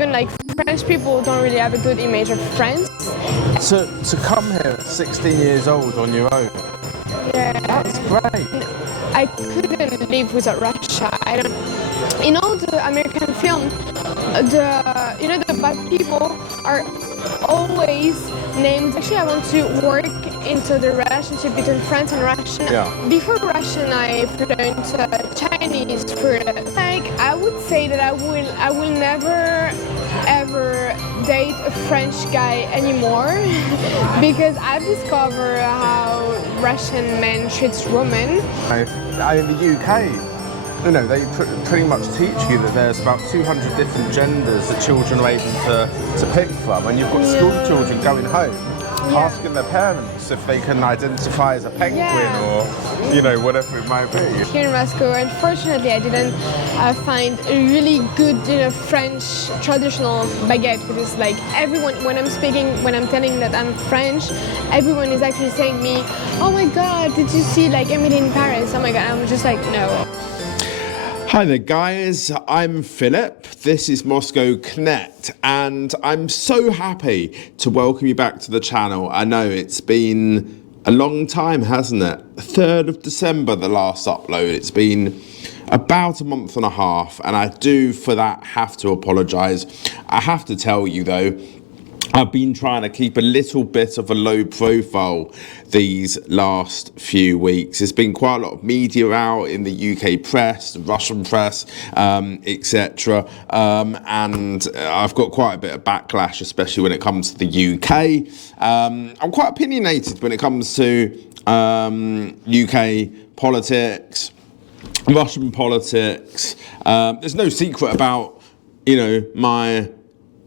even like French people don't really have a good image of France. So to come here at 16 years old on your own, Yeah, that's great. I couldn't live without Russia. I don't. In all the American film, the bad people are always named. Actually, I want to work into the relationship between France and Russian. Yeah. Before Russian, I learned Chinese food. Like, I would say that I will never ever date a French guy anymore because I've discovered how Russian men treats women. In the UK, they pretty much teach you that there's about 200 different genders that children are able to pick from, and you've got school children going home asking their parents if they can identify as a penguin or, whatever it might be. Here in Moscow, unfortunately, I didn't find a really good, French traditional baguette, because like everyone, when I'm telling that I'm French, everyone is actually saying me, oh my God, did you see like Emily in Paris? Oh my God, I'm just like, no. Hi there guys, I'm Phillip, this is Moscow Connect, and I'm so happy to welcome you back to the channel. I know it's been a long time, hasn't it? 3rd of December, the last upload. It's been about a month and a half, and I do for that have to apologise. I have to tell you though, I've been trying to keep a little bit of a low profile these last few weeks. There's been quite a lot of media out in the UK press, the Russian press, etc. And I've got quite a bit of backlash, especially when it comes to the UK. I'm quite opinionated when it comes to UK politics, Russian politics. There's no secret about, my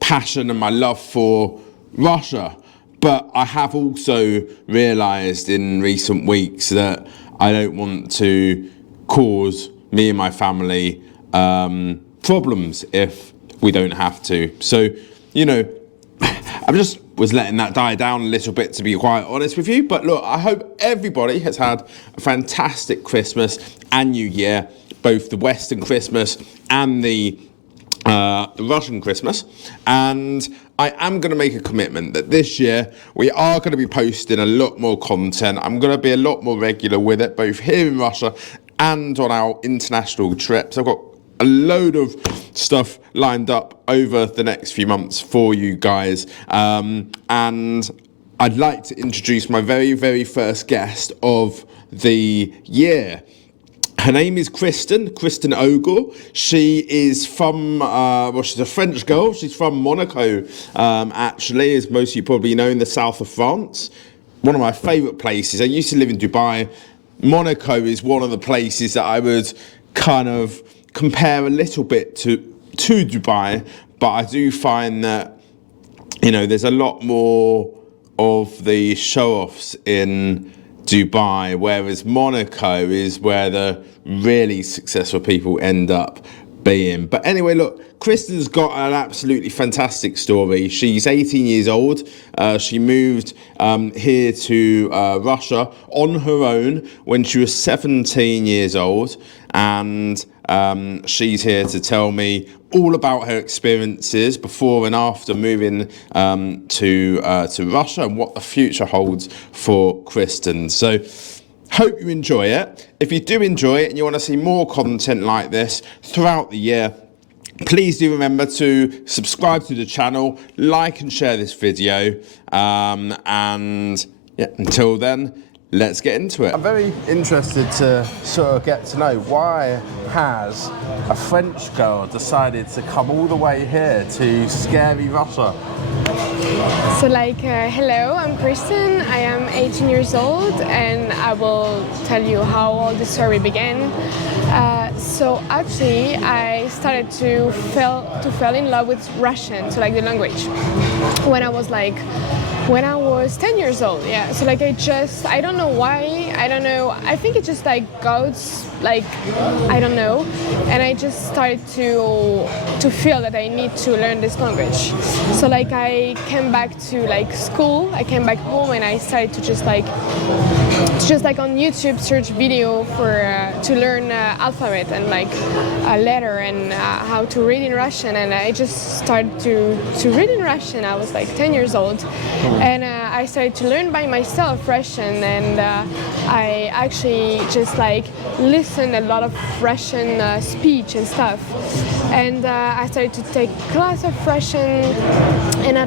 passion and my love for Russia, but I have also realised in recent weeks that I don't want to cause me and my family problems if we don't have to. So, I just was letting that die down a little bit, to be quite honest with you. But look, I hope everybody has had a fantastic Christmas and New Year, both the Western Christmas and the Russian Christmas, and I am going to make a commitment that this year we are going to be posting a lot more content. I'm going to be a lot more regular with it, both here in Russia and on our international trips. I've got a load of stuff lined up over the next few months for you guys, and I'd like to introduce my very, very first guest of the year. Her name is Kristen Ogle. She is from, she's a French girl. She's from Monaco, actually, as most of you probably know, in the south of France. One of my favourite places. I used to live in Dubai. Monaco is one of the places that I would kind of compare a little bit to Dubai, but I do find that, there's a lot more of the show-offs in Dubai, whereas Monaco is where the really successful people end up being. But anyway, look, Kristen's got an absolutely fantastic story. She's 18 years old. She moved here to Russia on her own when she was 17 years old, and she's here to tell me all about her experiences before and after moving to Russia and what the future holds for Kristen. So, hope you enjoy it. If you do enjoy it and you want to see more content like this throughout the year, please do remember to subscribe to the channel, like and share this video, and until then, let's get into it. I'm very interested to sort of get to know, why has a French girl decided to come all the way here to scary Russia? So hello, I'm Kristen. I am 18 years old, and I will tell you how all the story began. So actually, I started to fall in love with Russian, so the language, when I was 10 years old. Yeah. So I don't know why I don't know. I think it's just like God's, like, I don't know. And I just started to feel that I need to learn this language. So like I came back to like school. I came back home and I started to just like on YouTube search video for to learn alphabet and like a letter and how to read in Russian. And I just started to read in Russian. I was like 10 years old, and I started to learn by myself Russian. And I actually just like listened a lot of Russian speech and stuff. And I started to take class of Russian, and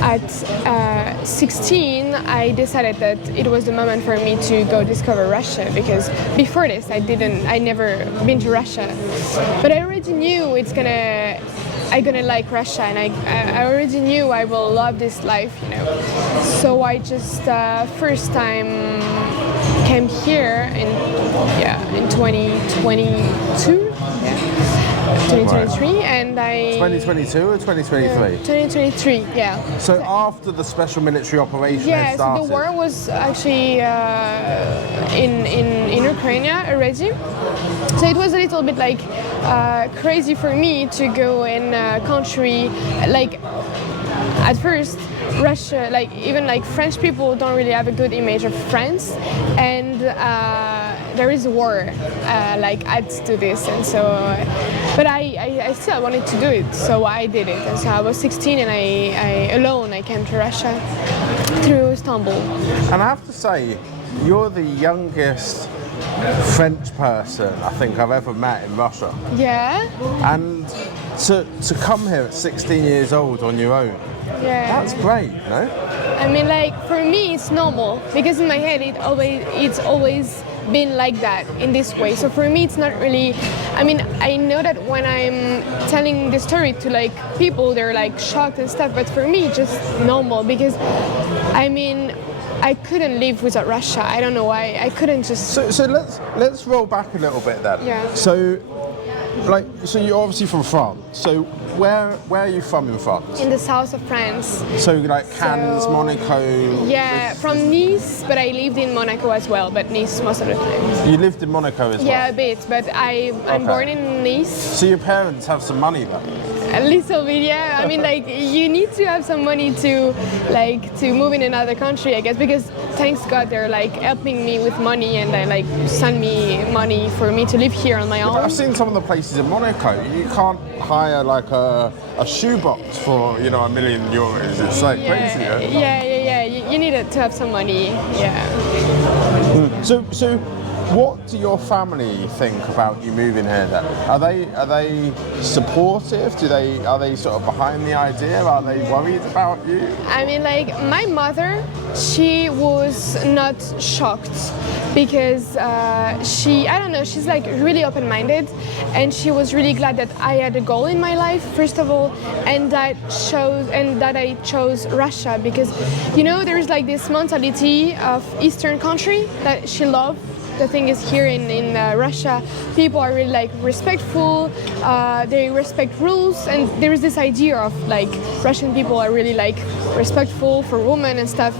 at 16, I decided that it was the moment for me to go discover Russia, because before this, I never been to Russia. But I already knew I'm gonna like Russia, and I already knew I will love this life, you know. So I just first time came here in 2022. 2023, and I... 2022 or 2023? 2023, yeah. So after the special military operation had started? So the war was actually in Ukraine already. So it was a little bit like crazy for me to go in a country, like at first Russia, like even like French people don't really have a good image of France, and there is war like adds to this, and so but I still wanted to do it, so I did it. And so I was 16 and I came to Russia through Istanbul. And I have to say, you're the youngest French person I think I've ever met in Russia. Yeah. And to come here at 16 years old on your own, that's brave, no? I mean, like, for me it's normal, because in my head it's always been like that, in this way. So for me it's not really, I mean, I know that when I'm telling the story to like people, they're like shocked and stuff, but for me it's just normal, because I mean, I couldn't live without Russia. I don't know why. I couldn't just... So let's roll back a little bit then. Yeah. So you're obviously from France. So where are you from in France? In the south of France. So like Cannes, Monaco? Yeah, from Nice, but I lived in Monaco as well, but Nice most of the time. You lived in Monaco as well? Yeah, a bit, but I'm born in Nice. So your parents have some money then? A little bit, yeah. I mean, like, you need to have some money to move in another country, I guess, because thanks God they're like helping me with money, and they like send me money for me to live here on my own. I've seen some of the places in Monaco. You can't hire like a shoebox for, you know, €1 million. It's like crazy. Yeah. You need to have some money. Yeah. So what do your family think about you moving here then? Are they supportive? Are they sort of behind the idea? Are they worried about you? I mean, like, my mother, she was not shocked, because I don't know, she's like really open-minded, and she was really glad that I had a goal in my life, first of all, and that I chose Russia, because, you know, there is like this mentality of Eastern country that she loved. The thing is, here in Russia, people are really like respectful, they respect rules, and there is this idea of like Russian people are really like respectful for women and stuff.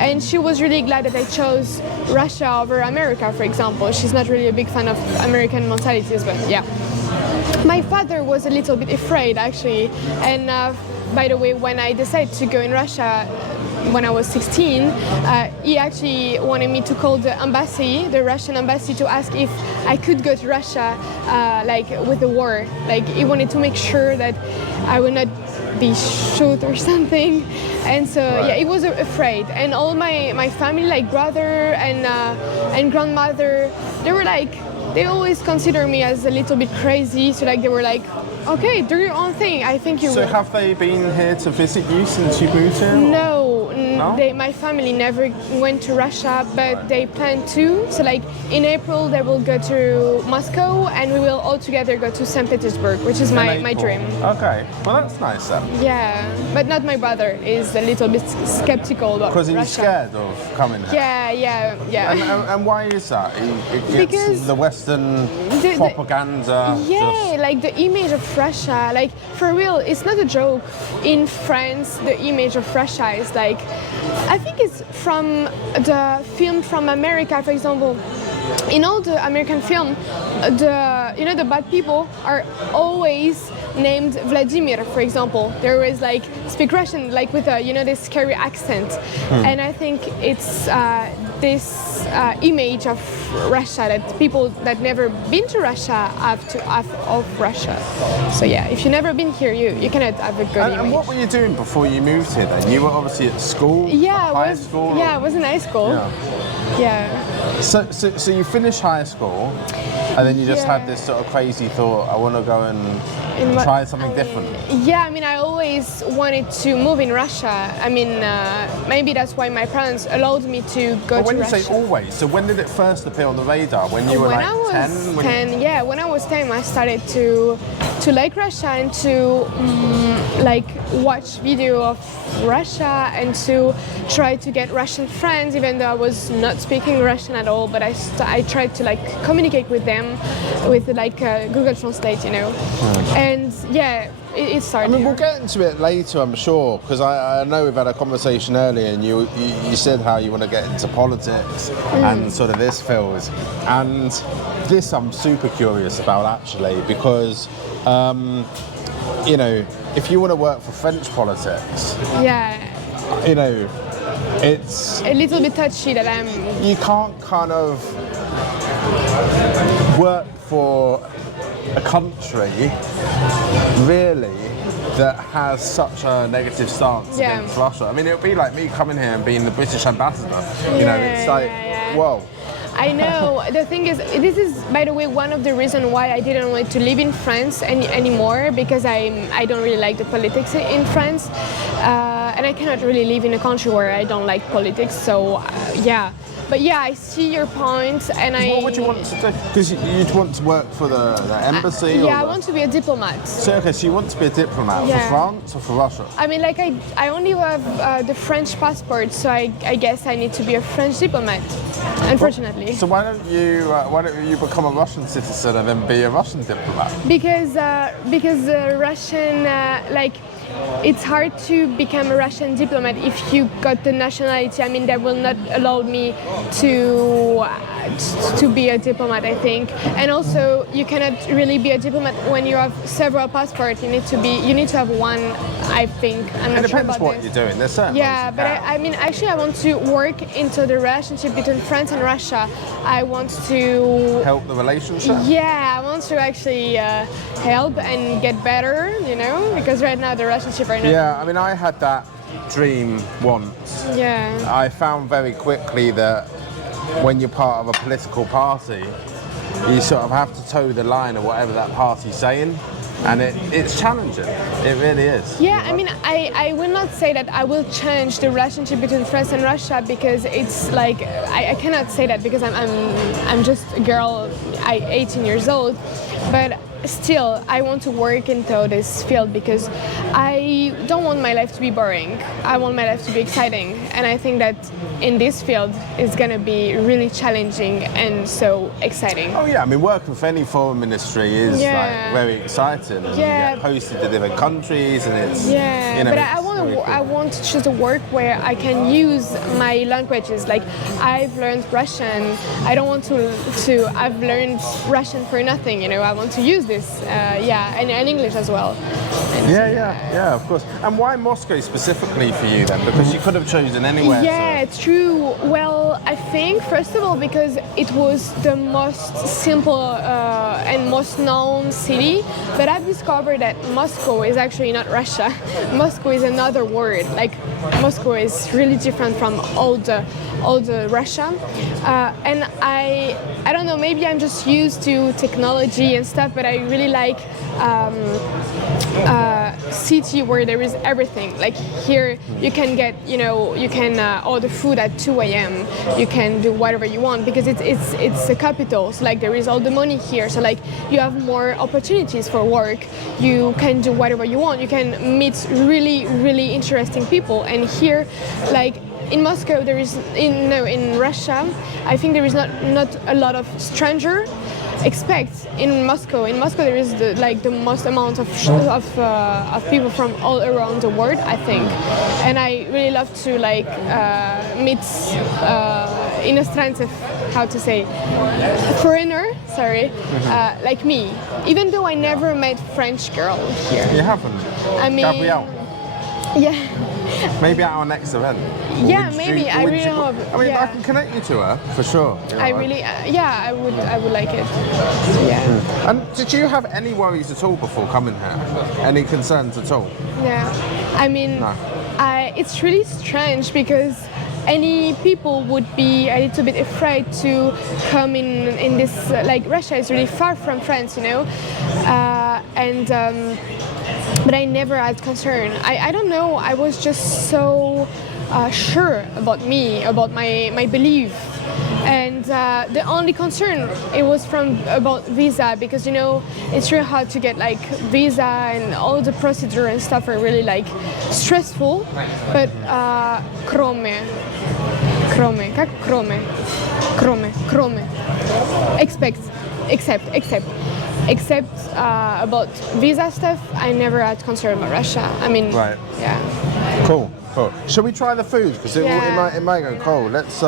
And she was really glad that I chose Russia over America, for example. She's not really a big fan of American mentalities, but yeah. My father was a little bit afraid, actually, and by the way, when I decided to go in Russia, when I was 16, he actually wanted me to call the embassy, the Russian embassy, to ask if I could go to Russia, like with the war. Like, he wanted to make sure that I would not be shot or something. And so yeah, he was afraid. And all my family, like brother and grandmother, they always consider me as a little bit crazy. So like they were like, okay, do your own thing. I think you. So have they been here to visit you since you moved here? No. No? My family never went to Russia, but they plan to. So like in April they will go to Moscow, and we will all together go to St. Petersburg, which is my dream. Okay, well that's nice then. Yeah, but not my brother. Is a little bit skeptical about Russia. Because he's scared of coming here. Yeah. And why is that? It gets Because the Western propaganda. Yeah, like the image of Russia, like for real, it's not a joke. In France, the image of Russia is like I think it's from the film from America, for example. In all the American film, the bad people are always named Vladimir, for example. They always like speak Russian, like with a this scary accent. And I think it's this image of Russia that people that never been to Russia have of Russia. So yeah, if you've never been here, you cannot have a good image. And what were you doing before you moved here then? You were obviously at school? Yeah, high school? Yeah, I was in high school. Yeah. So you finished high school, and then you just had this sort of crazy thought, I want to go and try something different. Yeah, I mean, I always wanted to move in Russia. I mean, maybe that's why my parents allowed me to go to Russia. When you say always, so when did it first appear on the radar? When you were when like I was 10? 10, yeah, when I was 10, I started to like Russia and to like watch video of Russia and to try to get Russian friends, even though I was not speaking Russian at all. But I tried to like communicate with them with like Google Translate, And yeah, it started. I mean, we'll get into it later, I'm sure, because I know we've had a conversation earlier, and you said how you want to get into politics and sort of this field, and this I'm super curious about actually, because if you want to work for French politics, it's a little bit touchy that you can't kind of work for a country really that has such a negative stance against Russia. I mean, it would be like me coming here and being the British ambassador. It's like, whoa. I know. The thing is, this is, by the way, one of the reasons why I didn't want to live in France anymore, because I don't really like the politics in France, and I cannot really live in a country where I don't like politics. So yeah. But yeah, I see your point, and What would you want to do? Because you'd want to work for the embassy? I want to be a diplomat. So you want to be a diplomat for France or for Russia? I mean, like I only have the French passport, so I guess I need to be a French diplomat, unfortunately. So why don't you become a Russian citizen and then be a Russian diplomat? Because Russian it's hard to become a Russian diplomat if you got the nationality. I mean, that will not allow me to be a diplomat, I think. And also, you cannot really be a diplomat when you have several passports. You need to have one, I think. I'm not sure about this. It depends what you're doing. There's certain but I mean, actually, I want to work into the relationship between France and Russia. I want to help the relationship. Yeah, I want to actually help and get better. Because right now the relationship are not. Yeah, I mean, I had that dream once. Yeah. I found very quickly that when you're part of a political party, you sort of have to toe the line of whatever that party's saying. And it's challenging. It really is. Yeah, I mean, I will not say that I will change the relationship between France and Russia, because it's like I cannot say that because I'm just a girl, 18 years old, but still I want to work into this field because I don't want my life to be boring. I want my life to be exciting, and I think that in this field it's going to be really challenging and so exciting. Oh yeah, I mean, working for any foreign ministry is like very exciting, and you get posted to different countries, and it's but I want to choose a work where I can use my languages. Like, I've learned Russian. I don't want to I've learned Russian for nothing. I want to use this. And English as well. Yeah, of course. And why Moscow specifically for you then? Because you could have chosen anywhere. Yeah, it's true. Well, I think first of all because it was the most simple and most known city, but I've discovered that Moscow is actually not Russia. Moscow is another word. Like, Moscow is really different from old Russia, and I don't know. Maybe I'm just used to technology and stuff, but I really like city where there is everything. Like here, you can get, you can order food at 2 a.m. You can do whatever you want because it's a capital. So like there is all the money here. So like you have more opportunities for work. You can do whatever you want. You can meet really, really interesting people. And here, like in Moscow there is in Russia I think there is not a lot of stranger expats in Moscow. In Moscow there is the most amount of people from all around the world, I think, and I really love to meet inostranцев, how to say, foreigner, sorry, like me, even though I never met French girl here. You haven't? I mean, Gabrielle? Yeah. Maybe at our next event. Yeah, maybe. I really hope. I mean, yeah. I can connect you to her for sure. You know? I really, I would like it. Yeah. And did you have any worries at all before coming here? Any concerns at all? Yeah. I mean, No. it's really strange because any people would be a little bit afraid to come in this Russia is really far from France, you know, but I never had concern. I don't know. I was just so sure about my belief, and the only concern it was about visa, because you know it's really hard to get visa, and all the procedure and stuff are really stressful. But krome, except about visa stuff, I never had concern about Russia. I mean, Right. Yeah. Cool. Shall we try the food? Because Yeah. it might go cold. Let's.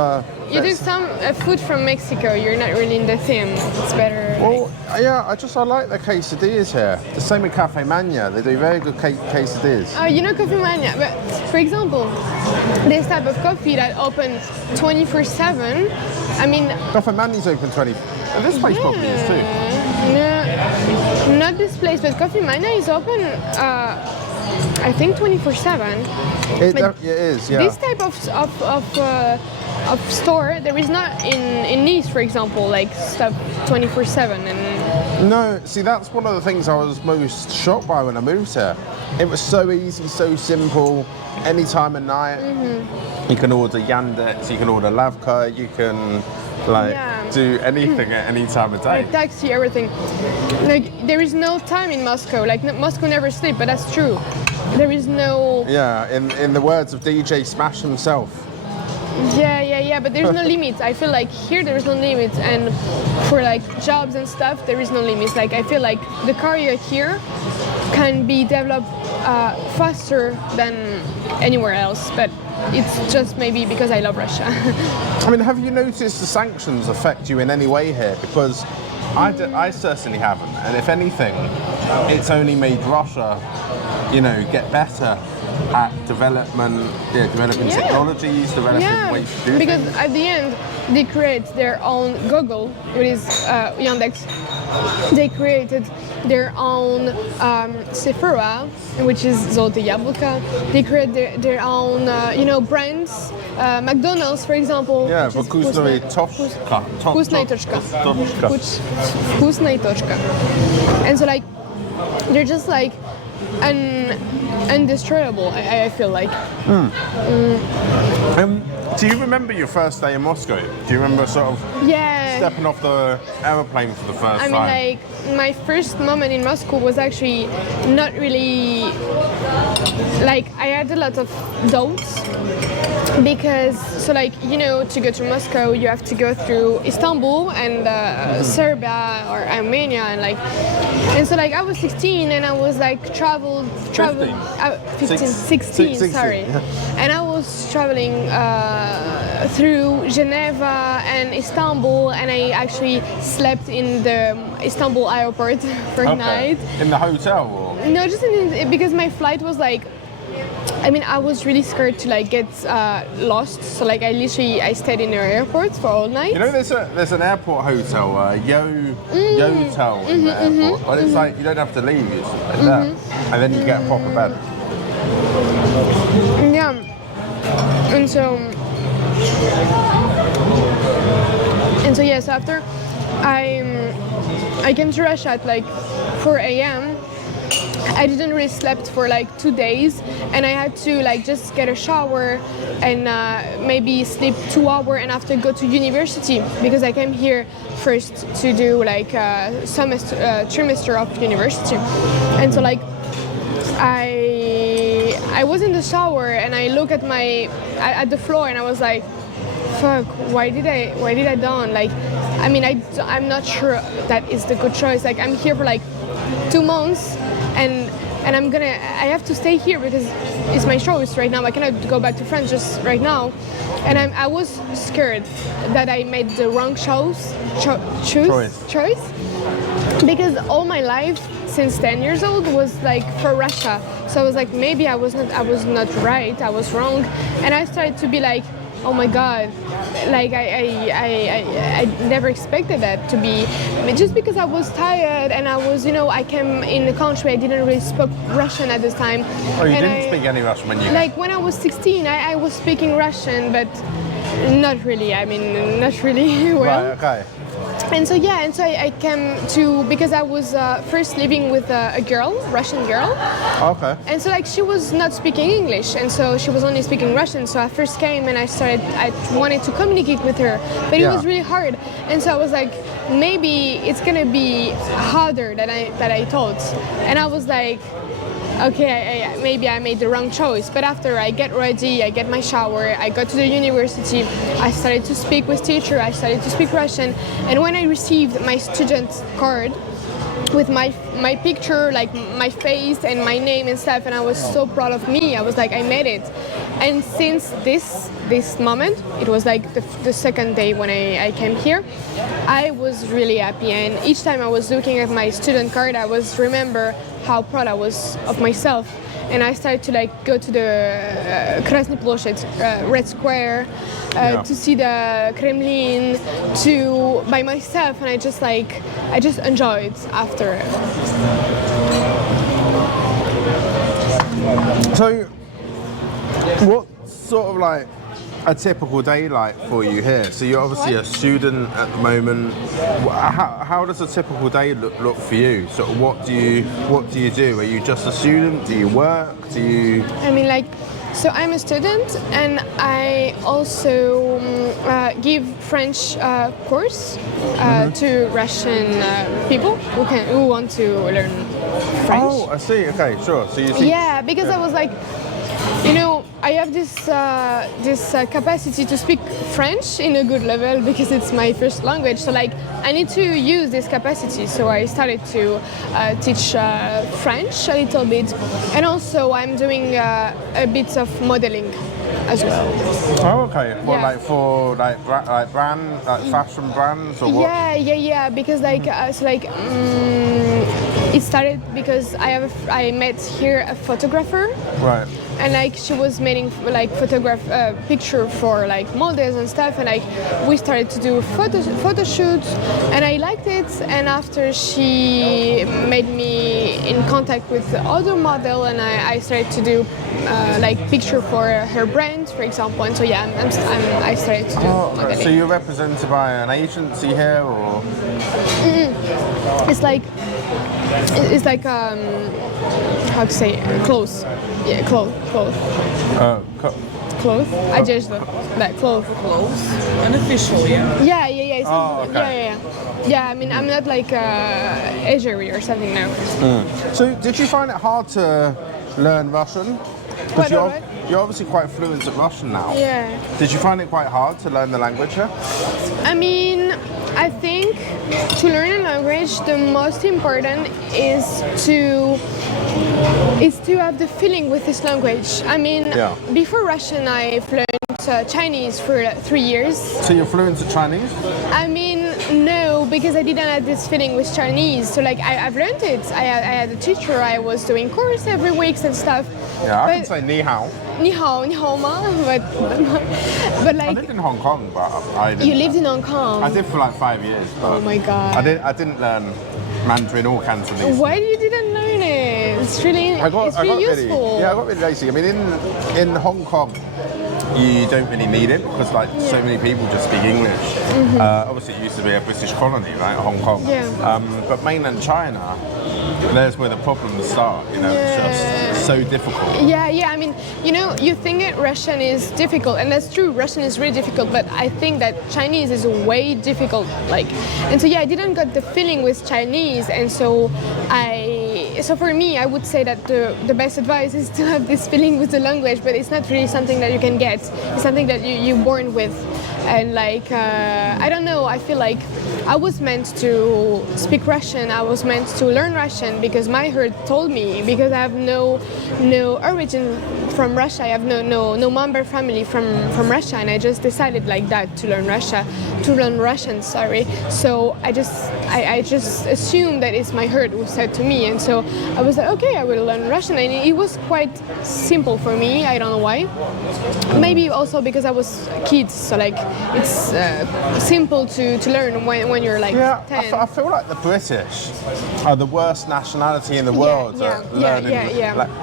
You do some food from Mexico. You're not really in the theme. It's better. Well, yeah, I like the quesadillas here. The same with Cafe Mania. They do very good quesadillas. You know Coffee Mania, but for example, this type of coffee that opens 24/7. I mean, Cafe Mania's open 20. This place probably is too. no, not this place, but Coffee Mania is open. I think 24/7. It But is, yeah. This type of store there is not in Nice, for example, stuff 24/7 and. No, see, that's one of the things I was most shocked by when I moved here. It was so easy, so simple. Any time of night, you can order Yandex, you can order Lavka, you can do anything at any time of day. Taxi, everything. There is no time in Moscow. Moscow never sleep, but that's true. There is no. Yeah, in the words of DJ Smash himself. Yeah, but there's no limits. I feel like here there is no limits, and for jobs and stuff, there is no limits. I feel like the career here can be developed faster than anywhere else, but it's just maybe because I love Russia. I mean, have you noticed the sanctions affect you in any way here? Because I certainly haven't, and if anything, it's only made Russia, get better at developing technologies, developing ways to do because things. at the end they create their own Google, which is Yandex. They created their own Sephora, which is Złote Jabłka. They create their own, brands. McDonald's, for example. Yeah, which but is Wkusna i toczka. And so they're just undestroyable, I feel like. Do you remember your first day in Moscow? Do you remember sort of stepping off the aeroplane for the first time? I mean, my first moment in Moscow was actually not really I had a lot of doubts because to go to Moscow you have to go through Istanbul and Serbia or Armenia and so I was 16 and I was traveled 16, sorry, and I was traveling through Geneva and Istanbul, and I actually slept in the Istanbul airport for a night. In the hotel, or? No, just because my flight was I was really scared to get lost, so I stayed in the airport for all night. You know, there's an airport hotel, Yotel in the airport, but it's you don't have to leave, it's there, and then you get a proper bed. Yeah, and so after I came to Russia at 4 a.m. I didn't really slept for 2 days, and I had to just get a shower and maybe sleep 2 hours and after go to university, because I came here first to do trimester of university, and so I was in the shower and I look at at the floor and I was like, fuck, why did I done? Like, I mean, I'm not sure that is the good choice. Like, I'm here for like 2 months and I have to stay here because it's my choice right now. I cannot go back to France just right now. And I was scared that I made the wrong choice. Because all my life since 10 years old was like for Russia. So I was like, maybe I was not right, I was wrong. And I started to be like, oh my God, like I never expected that to be, just because I was tired and I was, I came in the country, I didn't really speak Russian at the time. Oh, you didn't speak any Russian when you... Like when I was 16, I was speaking Russian, but not really, not really well. Right, okay. And so I came to, because I was first living with a girl, Russian girl. Okay. And so like she was not speaking English, and so she was only speaking Russian. So I first came and I wanted to communicate with her, but it was really hard. And so I was like, maybe it's gonna be harder than I thought. And I was like, okay, maybe I made the wrong choice. But after I get ready, I get my shower, I go to the university, I started to speak with teacher, I started to speak Russian. And when I received my student card with my picture, like my face and my name and stuff, and I was so proud of me, I was like, I made it. And since this moment, it was like the second day when I came here, I was really happy. And each time I was looking at my student card, I was remember how proud I was of myself. And I started to like go to the Krasny Ploshchad, Red Square, to see the Kremlin, by myself, and I just enjoyed after. So, what sort of like a typical day like for you here? So you're obviously a student at the moment. How does a typical day look for you? So what do you do? Are you just a student? Do you work? Do you? I mean, like, so I'm a student and I also give French course to Russian people who want to learn French. Oh, I see. Okay, sure. So you see. Yeah, because I was like, I have this capacity to speak French in a good level because it's my first language. So like I need to use this capacity. So I started to teach French a little bit, and also I'm doing a bit of modeling as well. Oh, okay. Well, Yeah. like for fashion brands or what? Yeah. Because like it started because I met here a photographer. Right. And like she was making like picture for like models and stuff, and like we started to do photo shoots, and I liked it. And after she made me in contact with the other model, and I started to do like picture for her brand, for example. And so I started to do modeling. So you're represented by an agency here, or? It's like how to say clothes. Yeah, clothes. Clothes. I just that clothes. Clothes, unofficial, yeah? Yeah. Okay. Yeah, I mean, I'm not like Azeri or something now. So did you find it hard to learn Russian? Because you're obviously quite fluent at Russian now. Yeah. Did you find it quite hard to learn the language here? I mean, I think to learn a language, the most important is to have the feeling with this language. I mean, before Russian, I've learned Chinese for 3 years. So you're fluent at Chinese? I mean, no, because I didn't have this feeling with Chinese. So like, I've learned it. I had a teacher. I was doing course every week and stuff. Yeah, I can say ni hao. Ni hao ma, but like. I lived in Hong Kong, but I didn't. You lived in Hong Kong. I did for like 5 years. But Oh my God. I didn't learn Mandarin or Cantonese. Why you didn't learn it? It's really useful. I got really basic. I mean, in Hong Kong, you don't really need it because like so many people just speak English. Obviously, it used to be a British colony, right, Hong Kong. Yeah. But mainland China, there's where the problems start. It's just so difficult. Yeah. I mean, you think Russian is difficult, and that's true. Russian is really difficult, but I think that Chinese is way difficult. I didn't get the feeling with Chinese, and so I so for me, I would say that the best advice is to have this feeling with the language, but it's not really something that you can get. It's something that you're born with. And like, I don't know, I feel like I was meant to speak Russian, I was meant to learn Russian because my heart told me, because I have no origin from Russia, I have no member family from Russia, and I just decided like that to learn Russian, sorry. So I just assumed that it's my heart who said to me, and so I was like, okay, I will learn Russian, and it was quite simple for me, I don't know why. Maybe also because I was a kid, so like it's simple to learn when you're like 10. I feel like the British are the worst nationality in the world at learning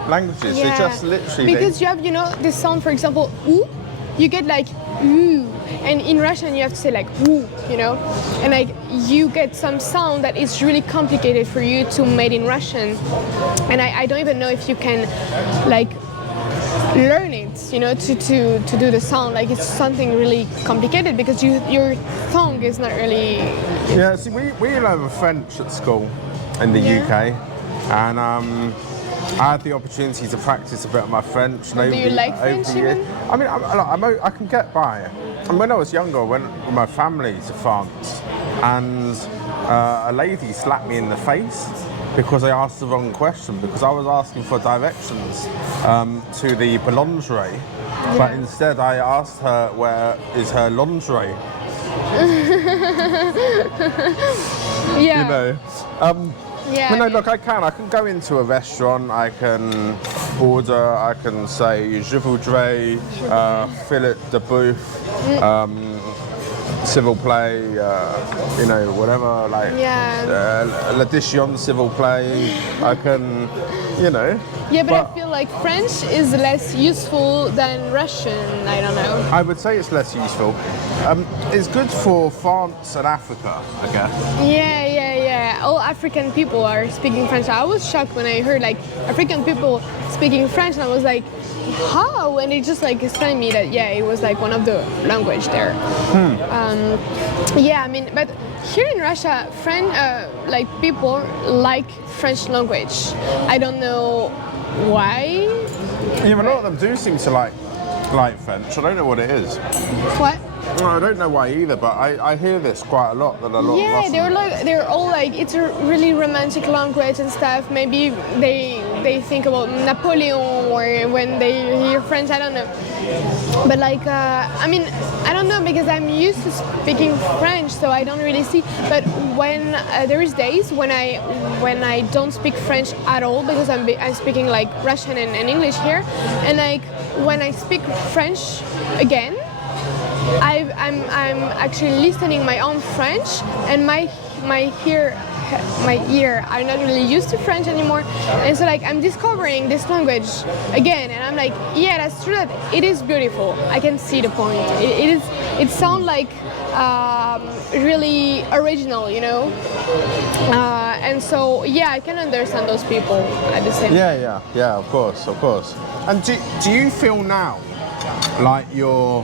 languages. They just literally... Because you have, this sound, for example, oo, you get like oo, and in Russian you have to say like woo, and like you get some sound that is really complicated for you to make in Russian, and I don't even know if you can like learn it, to do the sound. Like it's something really complicated because your tongue is not really... Yeah, see, we learn French at school in the UK, and I had the opportunity to practice a bit of my French. Do you like French even? I mean, I can get by. And when I was younger, I went with my family to France, and a lady slapped me in the face because I asked the wrong question, because I was asking for directions to the boulangerie, but instead I asked her where is her lingerie. Look, I can go into a restaurant, I can order, I can say je voudrais Phillip de boeuf, s'il vous plaît, whatever, like l'addition s'il vous plaît, I can, Yeah, but I feel like French is less useful than Russian, I don't know. I would say it's less useful. It's good for France and Africa, I guess. Yeah. All African people are speaking French. I was shocked when I heard like African people speaking French, and I was like, how? And they just like explained me that it was like one of the language there. But here in Russia, like people like French language. I don't know why. Yeah, but a lot of them do seem to like French. I don't know what it is. What? No, I don't know why either, but I hear this quite a lot, that a lot of Russians... they're all like, it's a really romantic language and stuff. Maybe they think about Napoleon, or when they hear French, I don't know. But like, I don't know, because I'm used to speaking French, so I don't really see. But when there is days when I don't speak French at all, because I'm speaking like Russian and English here, and like when I speak French again, I'm actually listening my own French, and my ear are not really used to French anymore, and so like I'm discovering this language again, and I'm like, yeah, that's true, that it is beautiful. I can see the point. It sounds like really original, and so I can understand those people at the same time. Yeah, of course. And do you feel now like you're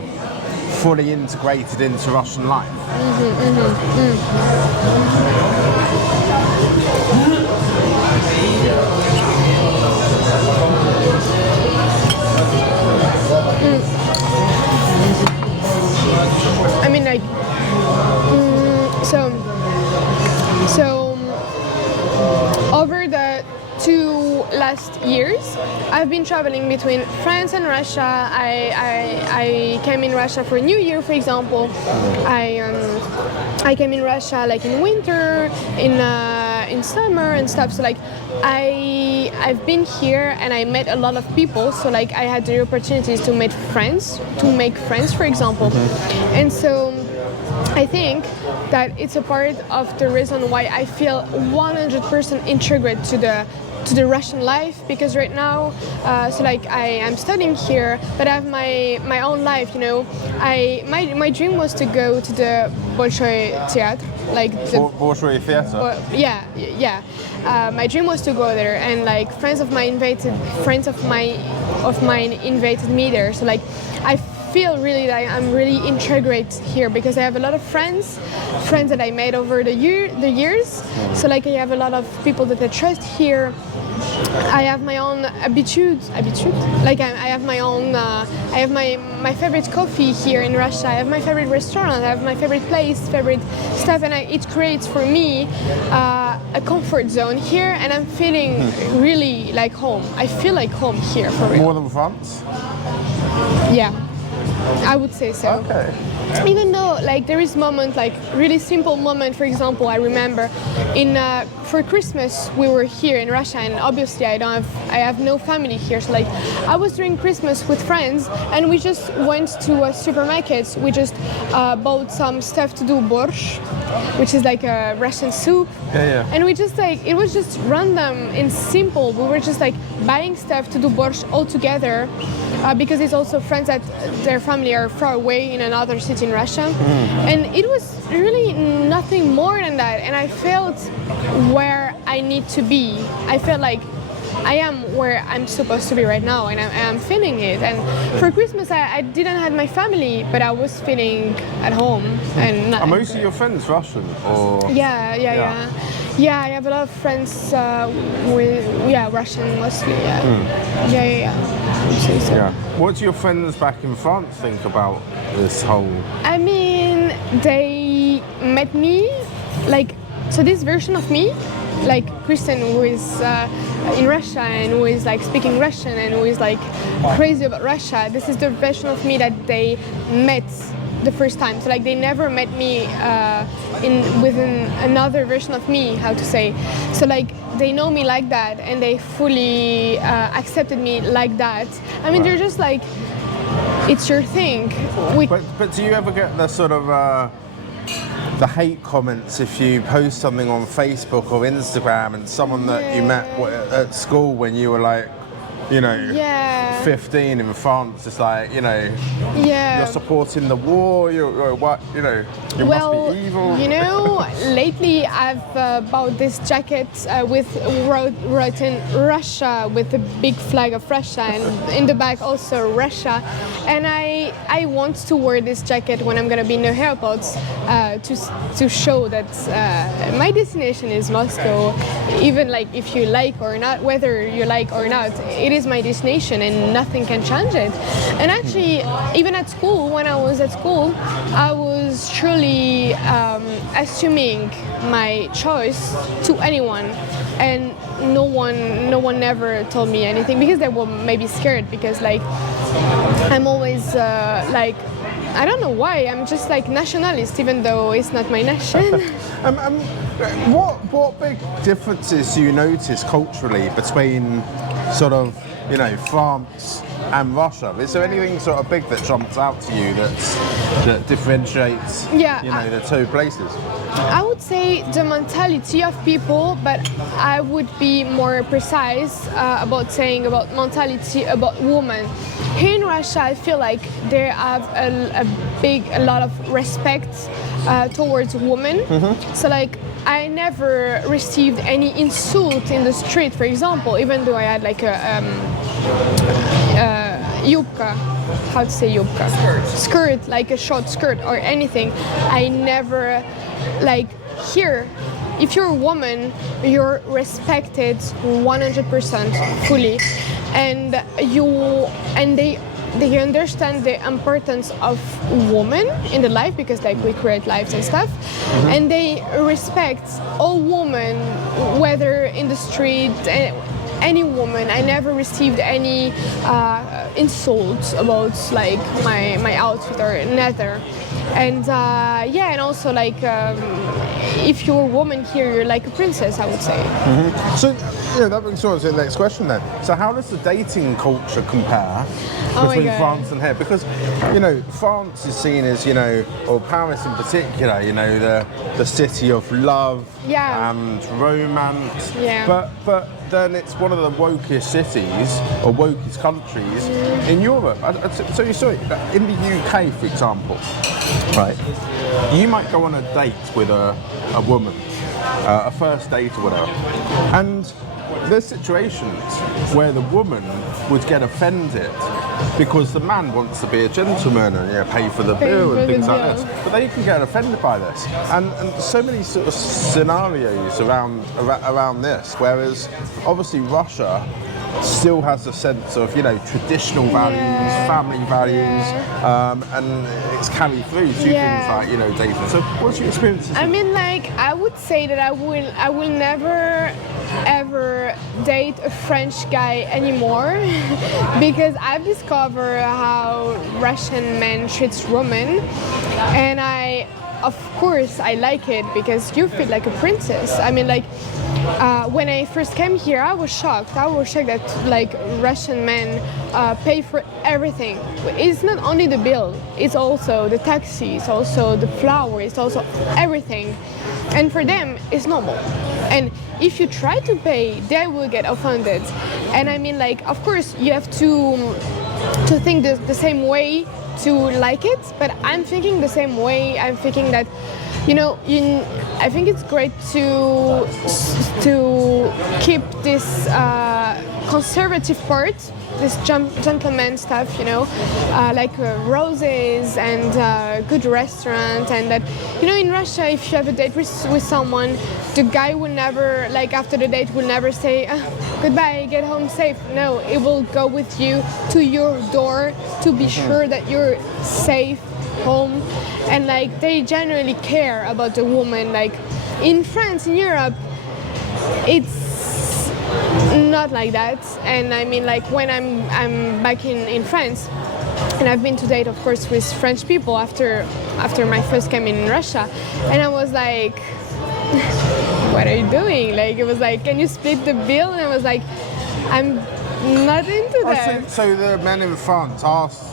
fully integrated into Russian life? I mean, like, so over the 2 last years, I've been traveling between France and Russia. I came in Russia for New Year, for example. I came in Russia like in winter, in summer and stuff. So like I've been here and I met a lot of people. So like I had the opportunities to make friends, for example. And so I think that it's a part of the reason why I feel 100% integrated to the Russian life, because right now, so like I am studying here, but I have my own life, my dream was to go to the Bolshoi theater, like the Bolshoi theater. My dream was to go there, and like friends of mine invited me there. So like I feel really that I'm really integrated here, because I have a lot of friends that I made over the years. So like I have a lot of people that I trust here, I have my own habitude. Like I have my own. I have my favorite coffee here in Russia. I have my favorite restaurant. I have my favorite place, favorite stuff, and it creates for me a comfort zone here, and I'm feeling really like home. I feel like home here for real. More than France? Yeah, I would say so. Okay. Even though like there is moment, like really simple moment, for example, I remember for Christmas we were here in Russia, and obviously I have no family here, so like I was during Christmas with friends and we just went to a supermarket. We just bought some stuff to do borscht, which is like a Russian soup. Yeah. And we just like, it was just random and simple. We were just like buying stuff to do borscht all together. Because it's also friends that their family are far away in another city in Russia. And it was really nothing more than that. And I felt where I need to be. I felt like I am where I'm supposed to be right now, and I'm feeling it. And for Christmas, I didn't have my family, but I was feeling at home. And Are most of your friends Russian? Or? Yeah. I have a lot of friends with Russian mostly. Yeah. So. Yeah. What do your friends back in France think about this whole? I mean, they met me like, so this version of me, like Kristen, who is in Russia and who is like speaking Russian and who is like crazy about Russia. This is the version of me that they met the first time. So like they never met me within another version of me, how to say. So like they know me like that and they fully accepted me like that. I mean, they're just like, it's your thing. But do you ever get the sort of the hate comments if you post something on Facebook or Instagram and someone that you met at school when you were like, 15 in France, it's like, you're supporting the war, you're what, you must be evil. Lately I've bought this jacket with written Russia with a big flag of Russia, and in the back also Russia. And I want to wear this jacket when I'm gonna be in the airport to show that my destination is Moscow, even like if you like or not, whether you like or not, it is my destination and nothing can change it. And actually, even at school, when I was at school, I was truly assuming my choice to anyone, and no one never told me anything, because they were maybe scared, because like I'm always like, I don't know why, I'm just like nationalist, even though it's not my nation. What big differences do you notice culturally between sort of, France and Russia? Is there anything sort of big that jumps out to you that differentiates, the two places? I would say the mentality of people, but I would be more precise about saying about mentality about women. Here in Russia, I feel like they have a lot of respect towards women. So like, I never received any insult in the street, for example, even though I had like a yubka, how to say yubka? Skirt, like a short skirt or anything. I never, like here, if you're a woman, you're respected 100% fully, and they understand the importance of women in the life, because like we create lives and stuff, and they respect all women, whether in the street, any woman. I never received any insults about like my outfit or neither. And and also like if you're a woman here, you're like a princess, I would say. So that brings us to the next question then. So how does the dating culture compare between France and here? Because France is seen as or Paris in particular, the city of love and romance. But then it's one of the wokest cities or wokest countries in Europe. So you saw it in the UK, for example, right? You might go on a date with a woman, a first date or whatever, and there's situations where the woman would get offended because the man wants to be a gentleman and pay for the bill for and the things like bill. this. But they can get offended by this, and so many sort of scenarios around this. Whereas obviously Russia still has a sense of traditional values, family values, and it's carried through to things like dating. So what's your experience? I mean, like, I would say that I will never ever date a French guy anymore because I've discovered how Russian men treats women, and of course I like it because you feel like a princess. I mean, like, when I first came here, I was shocked. That like Russian men pay for everything. It's not only the bill; it's also the taxi, it's also the flower, it's also everything. And for them, it's normal. And if you try to pay, they will get offended. And I mean, like, of course, you have to think the same way to like it. But I'm thinking the same way. I'm thinking that. I think it's great to keep this conservative part, this gentleman stuff, like roses and good restaurant, and that, in Russia, if you have a date with someone, the guy will never, like, after the date, will never say, goodbye, get home safe. No, it will go with you to your door to be sure that you're safe home. And like, they generally care about the woman. Like, in France, in Europe, it's not like that. And I mean, like, when I'm back in France, and I've been to date, of course, with French people after my first came in Russia, and I was like, what are you doing? Like, it was like, can you split the bill? And I was like, I'm not into that. So the men in France asked,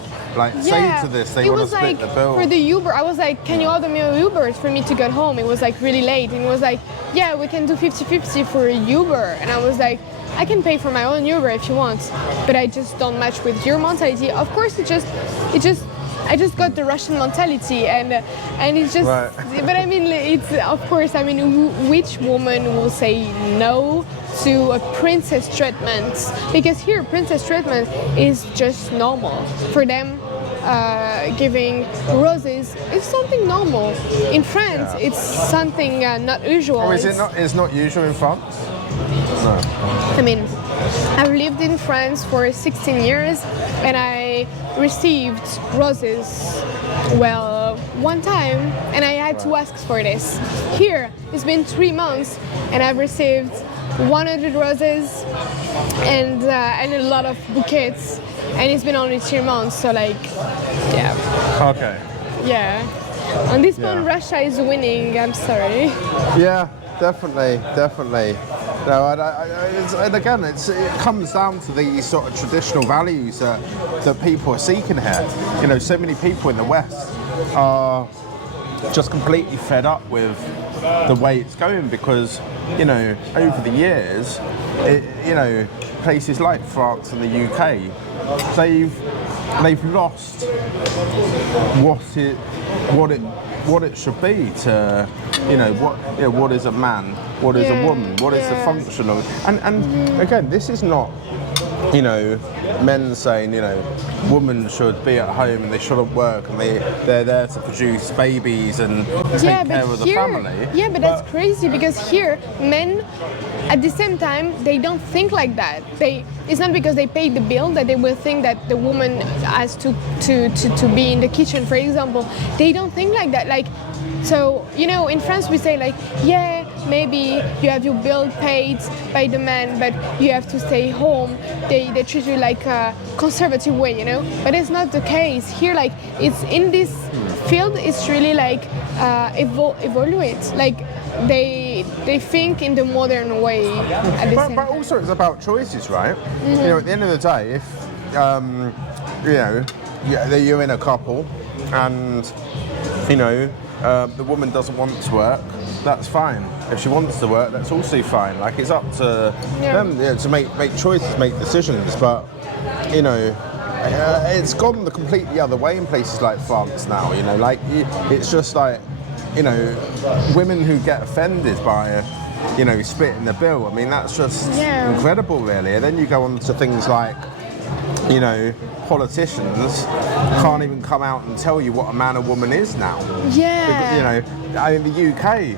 say to this, they want to split the bill. For the Uber, I was like, can you order me a Uber for me to get home? It was like really late, and it was like, yeah, we can do 50-50 for a Uber. And I was like, I can pay for my own Uber if you want, but I just don't match with your mentality. Of course, I just got the Russian mentality, and it's just. Right. But I mean, it's, of course, I mean, which woman will say no to a princess treatment? Because here, princess treatment is just normal for them. Giving roses is something normal. In France, it's something not usual. Oh, is it not? It's not usual in France? No. I mean, I've lived in France for 16 years, and I received roses, well, one time, and I had to ask for this. Here, it's been 3 months, and I've received 100 roses and a lot of bouquets, and it's been only 3 months, so like, yeah. Okay. Yeah. On this point, Russia is winning, I'm sorry. Yeah, definitely. No, and again, it comes down to these sort of traditional values that people are seeking here. So many people in the West are just completely fed up with the way it's going because, over the years, places like France and the UK, they've lost what it should be to, what is a man, what is a woman, what is the function of, and again, this is not, men saying, women should be at home and they shouldn't work and they're there to produce babies and take care of the family. Yeah, but that's crazy because here, men, at the same time, they don't think like that. It's not because they pay the bill that they will think that the woman has to be in the kitchen, for example. They don't think like that. Like, so, in France we say like, yeah, maybe you have your bill paid by the man, but you have to stay home. They treat you like a conservative way, But it's not the case. Here, like, it's in this field, it's really like evaluate. Like, they think in the modern way at the same But time. also it's about choices, right? At the end of the day, if you're in a couple and the woman doesn't want to work, that's fine. If she wants to work, that's also fine. Like, it's up to them to make choices, make decisions. But it's gone the completely other way in places like France now. It's just like, women who get offended by splitting the bill. I mean, that's just incredible, really. And then you go on to things like you know, politicians can't even come out and tell you what a man or woman is now. Yeah. Because, you know, in the UK,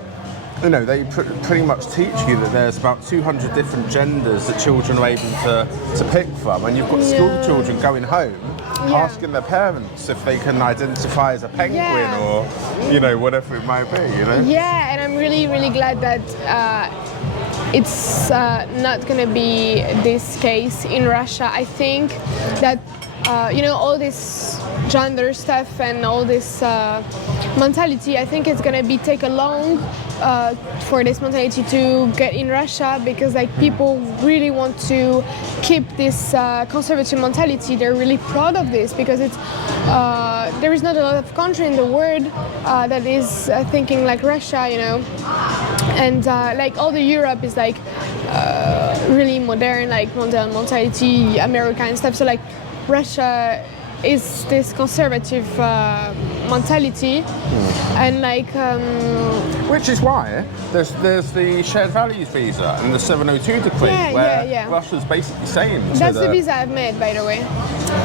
you know, they pretty much teach you that there's about 200 different genders that children are able to pick from, and you've got school children going home asking their parents if they can identify as a penguin or, you know, whatever it might be, you know? Yeah, and I'm really, really glad that it's not going to be this case in Russia. I think that, you know, all this gender stuff and all this mentality, I think it's going to be take a long for this mentality to get in Russia, because like people really want to keep this conservative mentality. They're really proud of this, because it's there is not a lot of country in the world that is thinking like Russia, you know, and like all the Europe is like really modern, like modern mentality, America and stuff. So like Russia is this conservative mentality, and like which is why there's the shared values visa and the 702 decree, where Russia's basically saying that's the visa I've made, by the way.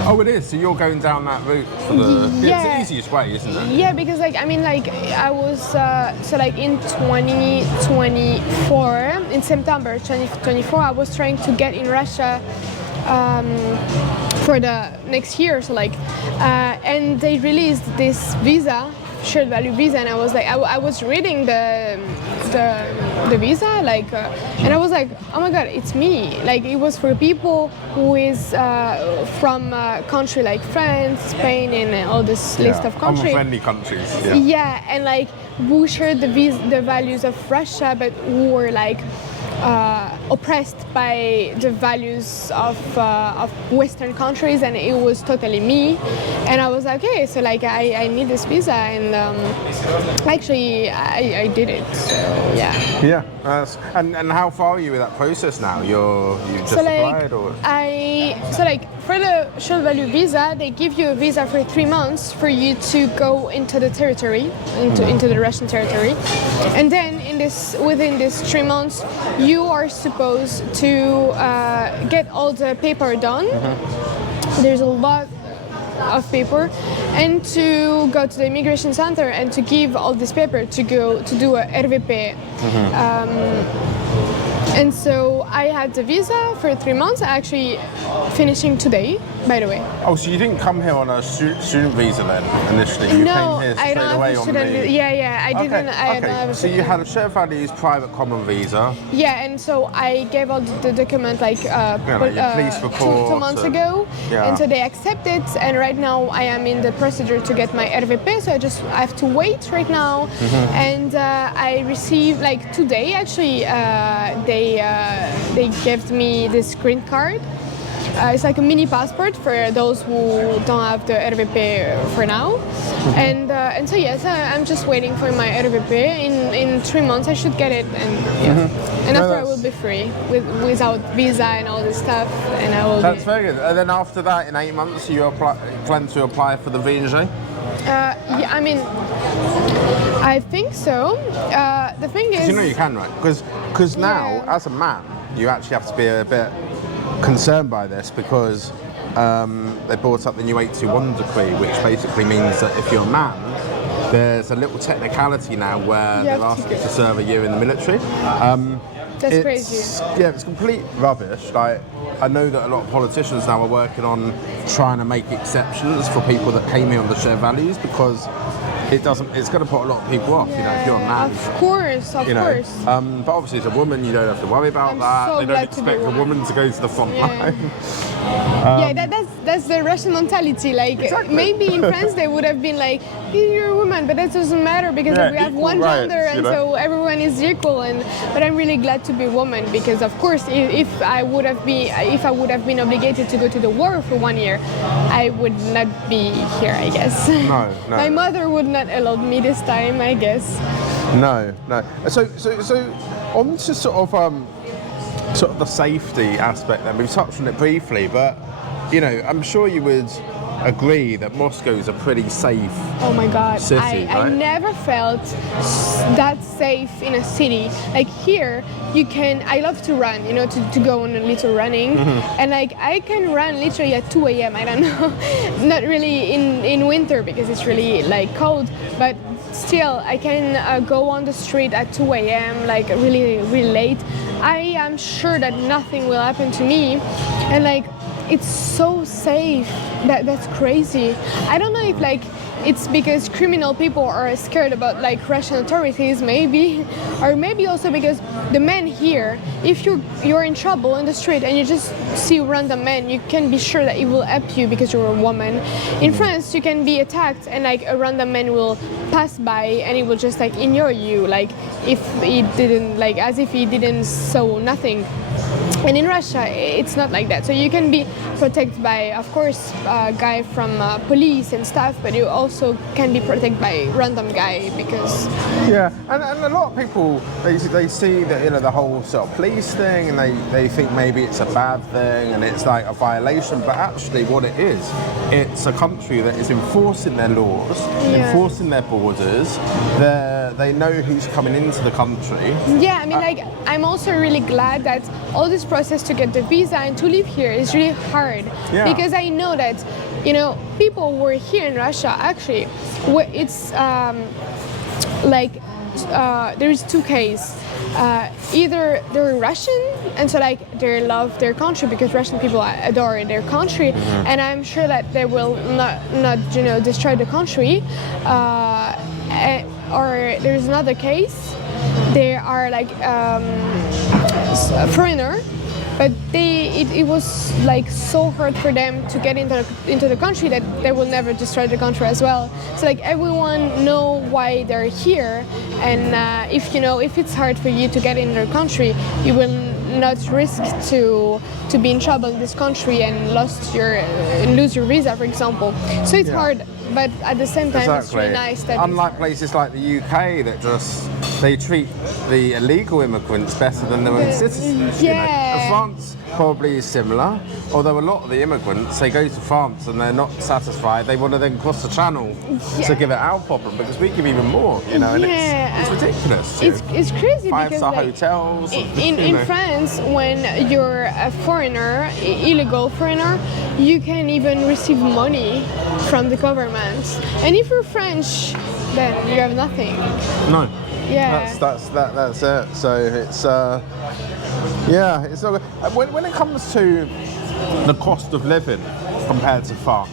Oh, it is. So you're going down that route for the it's the easiest way, isn't it? Yeah, because like I mean, like I was so like in 2024, in September 2024, I was trying to get in Russia for the next year, so like and they released this visa, shared value visa, and I was like, I was reading the visa, like and I was like, oh my god, it's me. Like it was for people who is from country like France, Spain, and all this list of countries, friendly countries. Yeah, and like who shared the values of Russia, but who were like oppressed by the values of Western countries, and it was totally me. And I was like, okay, so like I need this visa, and actually I did it. So yeah. Yeah. And how far are you with that process now? You just applied, or? So like for the short value visa, they give you a visa for 3 months for you to go into the territory, into the Russian territory, and then within this 3 months, you are supposed to get all the paper done. There's a lot of paper, and to go to the immigration center and to give all this paper to go to do a RVP. And so I had the visa for 3 months, actually finishing today, by the way. Oh, so you didn't come here on a student visa then, initially? You came here straight away on the... Yeah, I didn't. I don't have a so you had a shared values private common visa. Yeah, and so I gave out the document like, like your police report, 2 months ago, and so they accepted, and right now I am in the procedure to get my RVP, so I have to wait right now, and I received, like today actually, they gave me this green card. It's like a mini passport for those who don't have the RVP for now, and so yes, I'm just waiting for my RVP. In 3 months I should get it, and after I will be free without visa and all this stuff, and I will. That's very good. And then after that, in 8 months, you plan to apply for the VNG? Yeah, I mean, I think so. The thing is, you know you can, right? Because now, as a man, you actually have to be a bit concerned by this, because they brought up the new 821 decree, which basically means that if you're a man, there's a little technicality now where they'll ask you to serve a year in the military. That's crazy. Yeah, it's complete rubbish. Like, I know that a lot of politicians now are working on trying to make exceptions for people that came here on the shared values, because it's going to put a lot of people off, you know, if you're a man. Of course. But obviously as a woman, you don't have to worry about that. So they don't expect a woman to go to the front line. That's the Russian mentality. Like, maybe in France they would have been like, you're a woman, but that doesn't matter, because we have one gender, and so everyone is equal. But I'm really glad to be a woman, because of course, if I would have been obligated to go to the war for 1 year, I would not be here, I guess. No. My mother would not allow me this time, I guess. No. So on to sort of the safety aspect then. We've touched on it briefly, but you know, I'm sure you would agree that Moscow's a pretty safe Oh my God, city, I right? never felt that safe in a city. Like here, I love to run, to go on a little running. And like I can run literally at 2 a.m. I don't know, not really in winter because it's really like cold, but still I can go on the street at 2 a.m. like really, really late. I am sure that nothing will happen to me. And like, it's so safe. That's crazy. I don't know if like it's because criminal people are scared about like Russian authorities, maybe, or maybe also because the men here, if you're in trouble in the street and you just see random men, you can be sure that it will help you because you're a woman. In France, you can be attacked and like a random man will pass by and he will just like ignore you, like if he didn't, like as if he didn't saw nothing. And in Russia, it's not like that. So you can be protected by, of course, a guy from police and stuff, but you also can be protected by random guy because... Yeah, and a lot of people, they see that, the whole sort of police thing and they think maybe it's a bad thing and it's like a violation, but actually what it is, it's a country that is enforcing their laws, enforcing their borders, they know who's coming into the country. Yeah, I mean, like, I'm also really glad that all this process to get the visa and to live here is really hard. Yeah. Because I know that, people who are here in Russia, actually, it's there's two cases. Either they're Russian and so like they love their country because Russian people adore their country, and I'm sure that they will not destroy the country. Or there's another case. They are like a foreigner, but it was like so hard for them to get into the country that they will never destroy the country as well. So like everyone know why they're here, and if it's hard for you to get into the country, you will not risk to be in trouble in this country and lose your visa, for example. So it's hard, but at the same time, it's really nice that unlike places like the UK that they treat the illegal immigrants better than their own citizens. Yeah. France probably is similar, although a lot of the immigrants, they go to France and they're not satisfied. They want to then cross the channel to give it our problem because we give even more, and it's ridiculous. It's crazy Five-star because hotels. In France, when you're a foreigner, illegal foreigner, you can even receive money from the government. And if you're French, then you have nothing. No. Yeah. That's it. So it's it's not good. When it comes to the cost of living compared to France,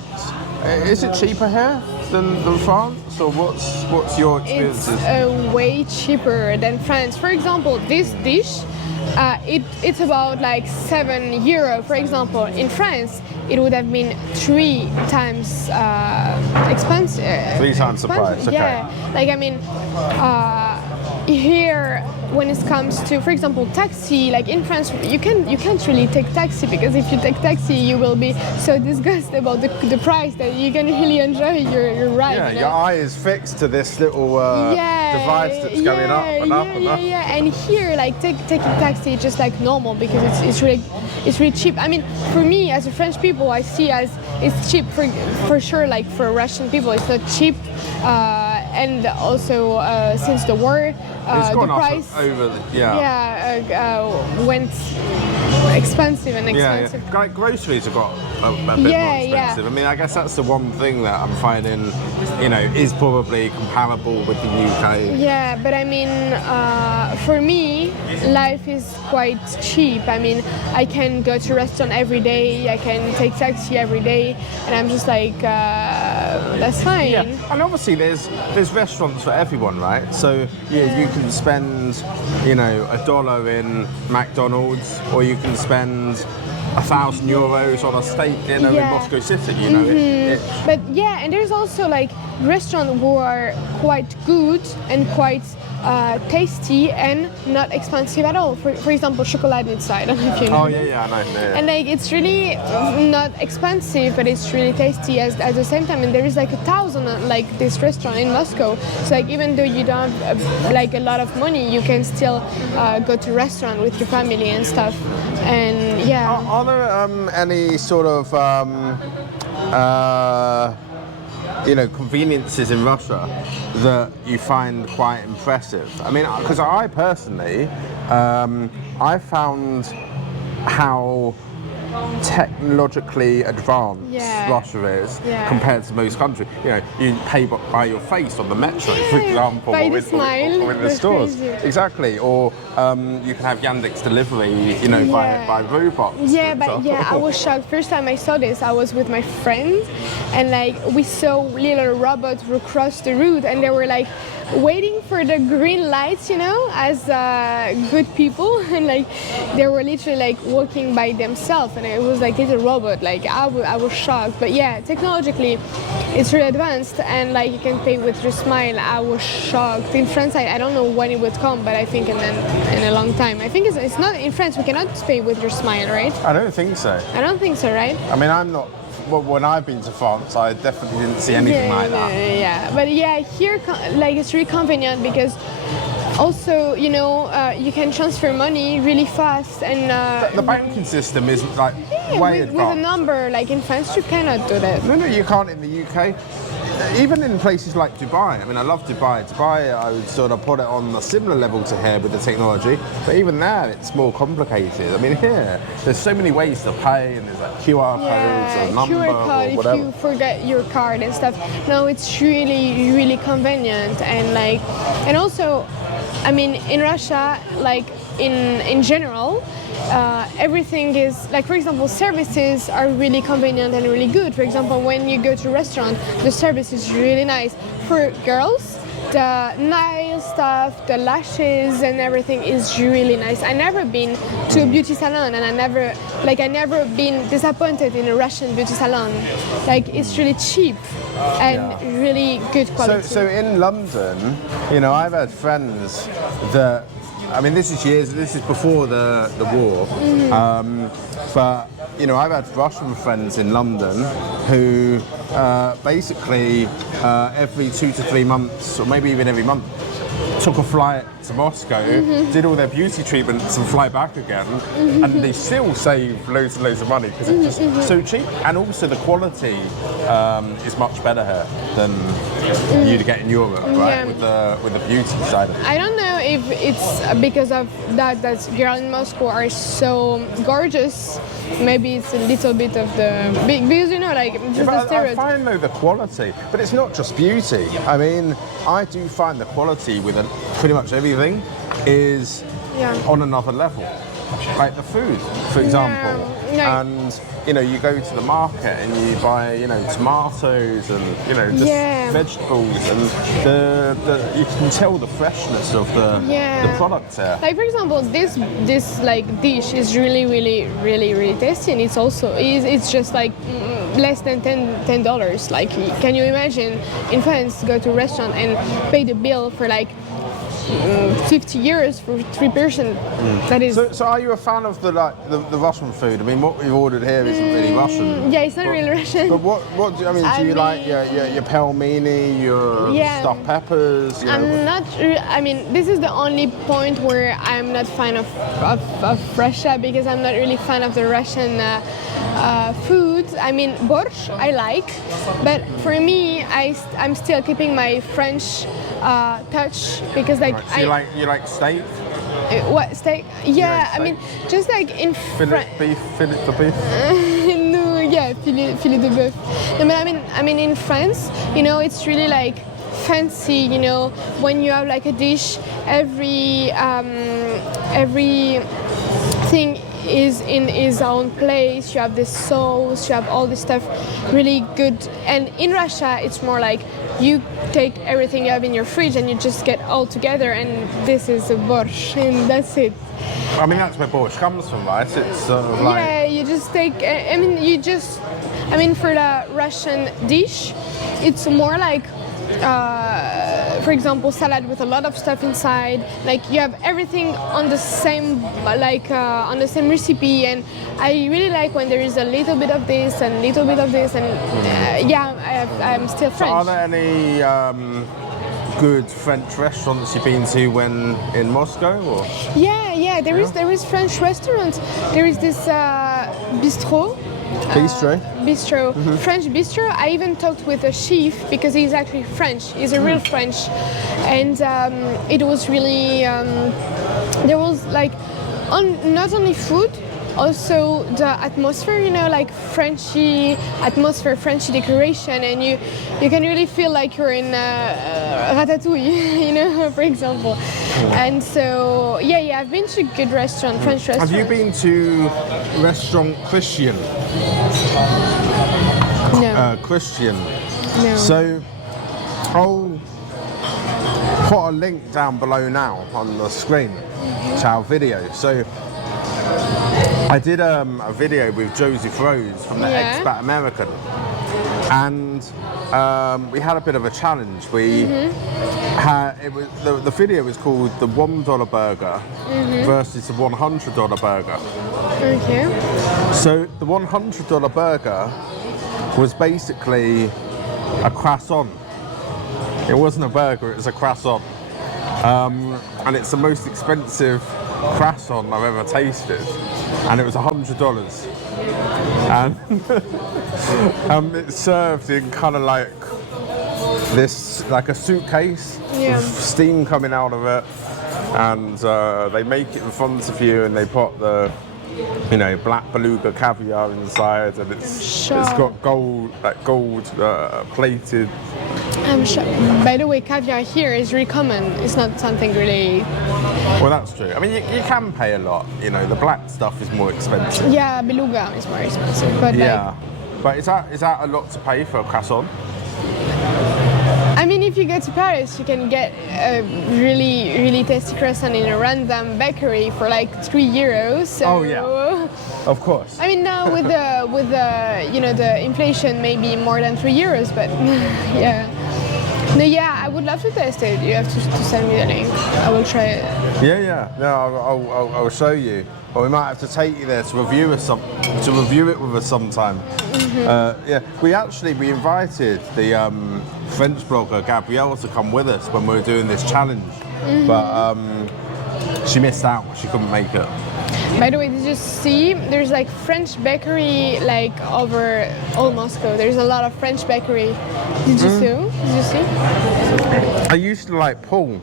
is it cheaper here than France, or what's your experiences? It's way cheaper than France. For example, this dish, it's about like €7. For example, in France, it would have been 3 times expensive. 3 times the price. Okay. Yeah, like I mean, here when it comes to, for example, taxi, like in France, you can't really take taxi because if you take taxi, you will be so disgusted about the price that you can really enjoy your ride. Yeah, your eye is fixed to this little device that's going up and up and up. Yeah, and here, like taking taxi is just like normal because it's really cheap. I mean, for me as a French people, I see as it's cheap for sure. Like for Russian people, it's not cheap. And also since the war, the price went expensive and expensive. Yeah. Like groceries have got a bit more expensive. Yeah. I mean, I guess that's the one thing that I'm finding, is probably comparable with the UK. Yeah, but I mean, for me, life is quite cheap. I mean, I can go to a restaurant every day, I can take taxi every day, and I'm just like, that's fine. Yeah, and obviously there's restaurants for everyone, right? So you can spend, $1 in McDonald's, or you can spend €1,000 on a steak dinner in Moscow City, But and there's also like restaurants who are quite good and quite tasty and not expensive at all. For example, chocolate inside. I don't know if you know. Oh yeah, I know. Yeah. And like it's really not expensive, but it's really tasty at the same time. And there is like 1,000 like this restaurant in Moscow. So like even though you don't have like a lot of money, you can still go to restaurant with your family and stuff. And Are there any sort of conveniences in Russia that you find quite impressive? I mean, because I personally, I found how technologically advanced Russia is compared to most countries. You pay by your face on the Metro, for example, by or smile. in the stores. Crazy. Exactly. Or you can have Yandex delivery, by robots. Yeah, but I was shocked. First time I saw this, I was with my friend, and we saw little robots across the road, and they were waiting for the green lights, as good people, and they were literally walking by themselves, and it was little robot. I was shocked. But yeah, technologically, it's really advanced, and you can pay with your smile. I was shocked. In France, I don't know when it would come, but I think in a long time. I think it's not in France. We cannot pay with your smile, right? I don't think so. I don't think so, right? I mean, I'm not. Well, when I've been to France, I definitely didn't see anything like that. Yeah, but here, it's really convenient because also, you can transfer money really fast, and the banking system is way advanced. With a number, in France, you cannot do that. No, you can't in the UK. Even in places like Dubai, I mean, I love Dubai. Dubai, I would sort of put it on a similar level to here with the technology, but even there, it's more complicated. I mean, here, there's so many ways to pay, and there's QR codes or number QR code or whatever. if you forget your card and stuff. No, it's really, really convenient, and also, I mean, in Russia, in general, everything is for example, services are really convenient and really good. For example, when you go to a restaurant, the service is really nice. For girls, the nail stuff, the lashes and everything is really nice. I never been to a beauty salon, and I never been disappointed in a Russian beauty salon. It's really cheap and really good quality. So in London, I've had friends that, I mean, this is before the war, but I've had Russian friends in London who basically every 2 to 3 months, or maybe even every month, took a flight to Moscow, did all their beauty treatments and fly back again, and they still save loads and loads of money because it's just so cheap, and also the quality is much better here than you'd get in Europe, right? With the beauty side of it. I don't know if it's because of that girls in Moscow are so gorgeous. Maybe it's a little bit of the because just the stereotype. I find though the quality, but it's not just beauty. I mean, I do find the quality with pretty much everything is on another level. Like the food, for example, and you go to the market and you buy tomatoes and just vegetables, and the you can tell the freshness of the product there. For example, this dish is really, really, really, really tasty, and it's also it's just less than $10. Can you imagine in France go to a restaurant and pay the bill for 50 euros for 3 person? That is. So are you a fan of the Russian food? I mean, what we've ordered here isn't really Russian. Yeah, it's not really Russian. But what do you like your pelmeni, your stuffed peppers? I'm not. I mean, this is the only point where I'm not fan of Russia, because I'm not really fan of the Russian food. I mean, borscht I like, but for me, I'm still keeping my French touch, because you like steak? What steak? Yeah, steak? I mean, just in Fillet de beef. No, filet de bœuf. No, but I mean, in France, it's really fancy. When you have a dish, every thing is in its own place. You have the sauce, you have all this stuff, really good. And in Russia, it's more you take everything you have in your fridge and you just get all together, and this is a borscht, and that's it. I mean, that's where borscht comes from, right? It's sort of you just take. I mean, for the Russian dish, it's more for example, salad with a lot of stuff inside. You have everything on the same, on the same recipe, and I really like when there is a little bit of this and little bit of this, and I'm still French. So are there any good French restaurants you've been to when in Moscow? Or? Yeah, there is French restaurants. There is this bistro. Bistro. Bistro, French bistro. I even talked with a chef because he's actually French. He's a real French, and it was really there was like not only food, also the atmosphere. You know, like Frenchy atmosphere, Frenchy decoration, and you can really feel like you're in Ratatouille. You know, for example. And so yeah, I've been to good restaurant, French restaurants. Have you been to restaurant Christian? No. Christian. No. So I'll put a link down below now on the screen to our video. So I did a video with Joseph Rose from the Expat American, and we had a bit of a challenge. We had the video was called the $1 burger versus the $100 burger. Okay. So the $100 burger was basically a croissant. It wasn't a burger, it was a croissant. And it's the most expensive croissant I've ever tasted. And it was $100. And it's served in kind of like this, like a suitcase with steam coming out of it. And they make it in front of you and they put the, you know, black beluga caviar inside, and it's got gold plated. I'm sure. By the way, caviar here is really common. It's not something really. Well, that's true. I mean, you can pay a lot. You know, the black stuff is more expensive. Yeah, beluga is more expensive. But but is that a lot to pay for a croissant? I mean, if you go to Paris, you can get a really tasty croissant in a random bakery for like €3. So, oh yeah, of course. I mean, now with the you know the inflation, maybe more than €3, but yeah. No, yeah, I would love to test it. You have to send me the link. I will try it. Yeah. No, I'll show you. Or we might have to take you there to review it with us sometime. We invited the French blogger Gabrielle to come with us when we were doing this challenge, but she missed out. She couldn't make it. By the way, did you see? There's like French bakery like over all Moscow. There's a lot of French bakery. Did you see? Did you see? I used to like Paul.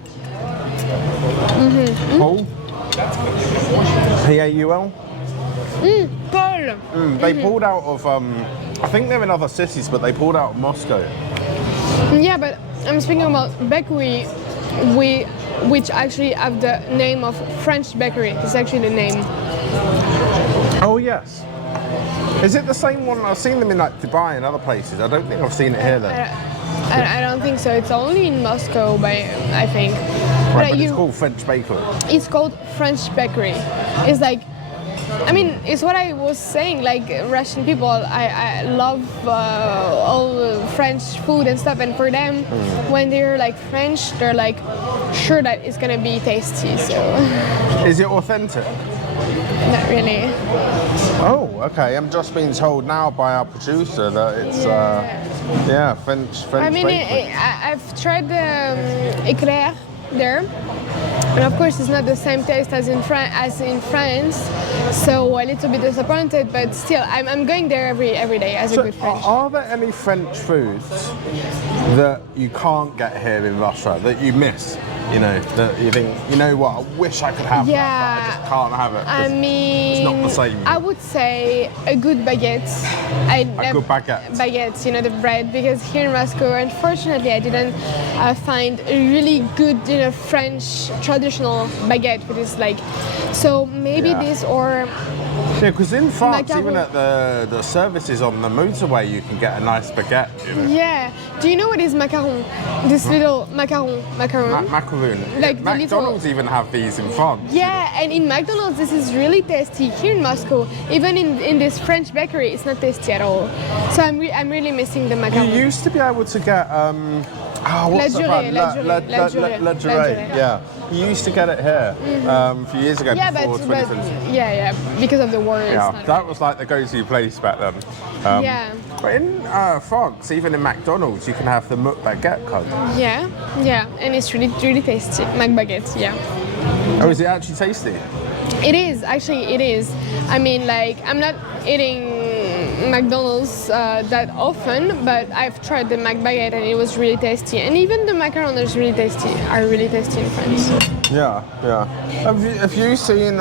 Paul. Paul. Paul. They pulled out of. I think they're in other cities, but they pulled out of Moscow. Yeah, but I'm speaking about bakery, which actually have the name of French bakery. It's actually the name. Oh yes. Is it the same one? I've seen them in like Dubai and other places. I don't think I've seen it here then. I don't think so. It's only in Moscow, I think. Right, but it's called French bakery. It's called French bakery. It's like, I mean, it's what I was saying. Like Russian people, I love all French food and stuff. And for them, when they're like French, they're like sure that it's gonna be tasty. So. Is it authentic? Not really. Oh, okay. I'm just being told now by our producer that it's French. I mean, I've tried the éclair there, and of course it's not the same taste as in France. So a little bit disappointed, but still, I'm going there every day as a good French. Are there any French foods that you can't get here in Russia that you miss? You know, that you think, you know what, I wish I could have that, but I just can't have it. I mean, it's not the same. I would say a good baguette. Good baguette. Baguettes, you know, the bread, because here in Moscow, unfortunately, I didn't find a really good, you know, French traditional baguette, which is like, so maybe this or. Yeah, because in France, macaron. even at the services on the motorway, you can get a nice baguette. You know? Yeah. Do you know what is macaron? This little macaron. Macaroon. Like the McDonald's even have these in France. Yeah, and in McDonald's, this is really tasty. Here in Moscow, even in this French bakery, it's not tasty at all. So I'm really missing the macaron. You used to be able to get what's the brand? La Durée. Yeah, you used to get it here a few years ago before 2020. Yeah, because of the war. Yeah, that was like the go-to place back then. But in France, even in McDonald's, you can have the baguette code. Yeah, and it's really tasty. McBaguette, yeah. Oh, is it actually tasty? It is, actually, it is. I mean, like, I'm not eating McDonald's that often, but I've tried the McBaguette and it was really tasty. And even the macarons are really tasty in France. Yeah, yeah. Have you seen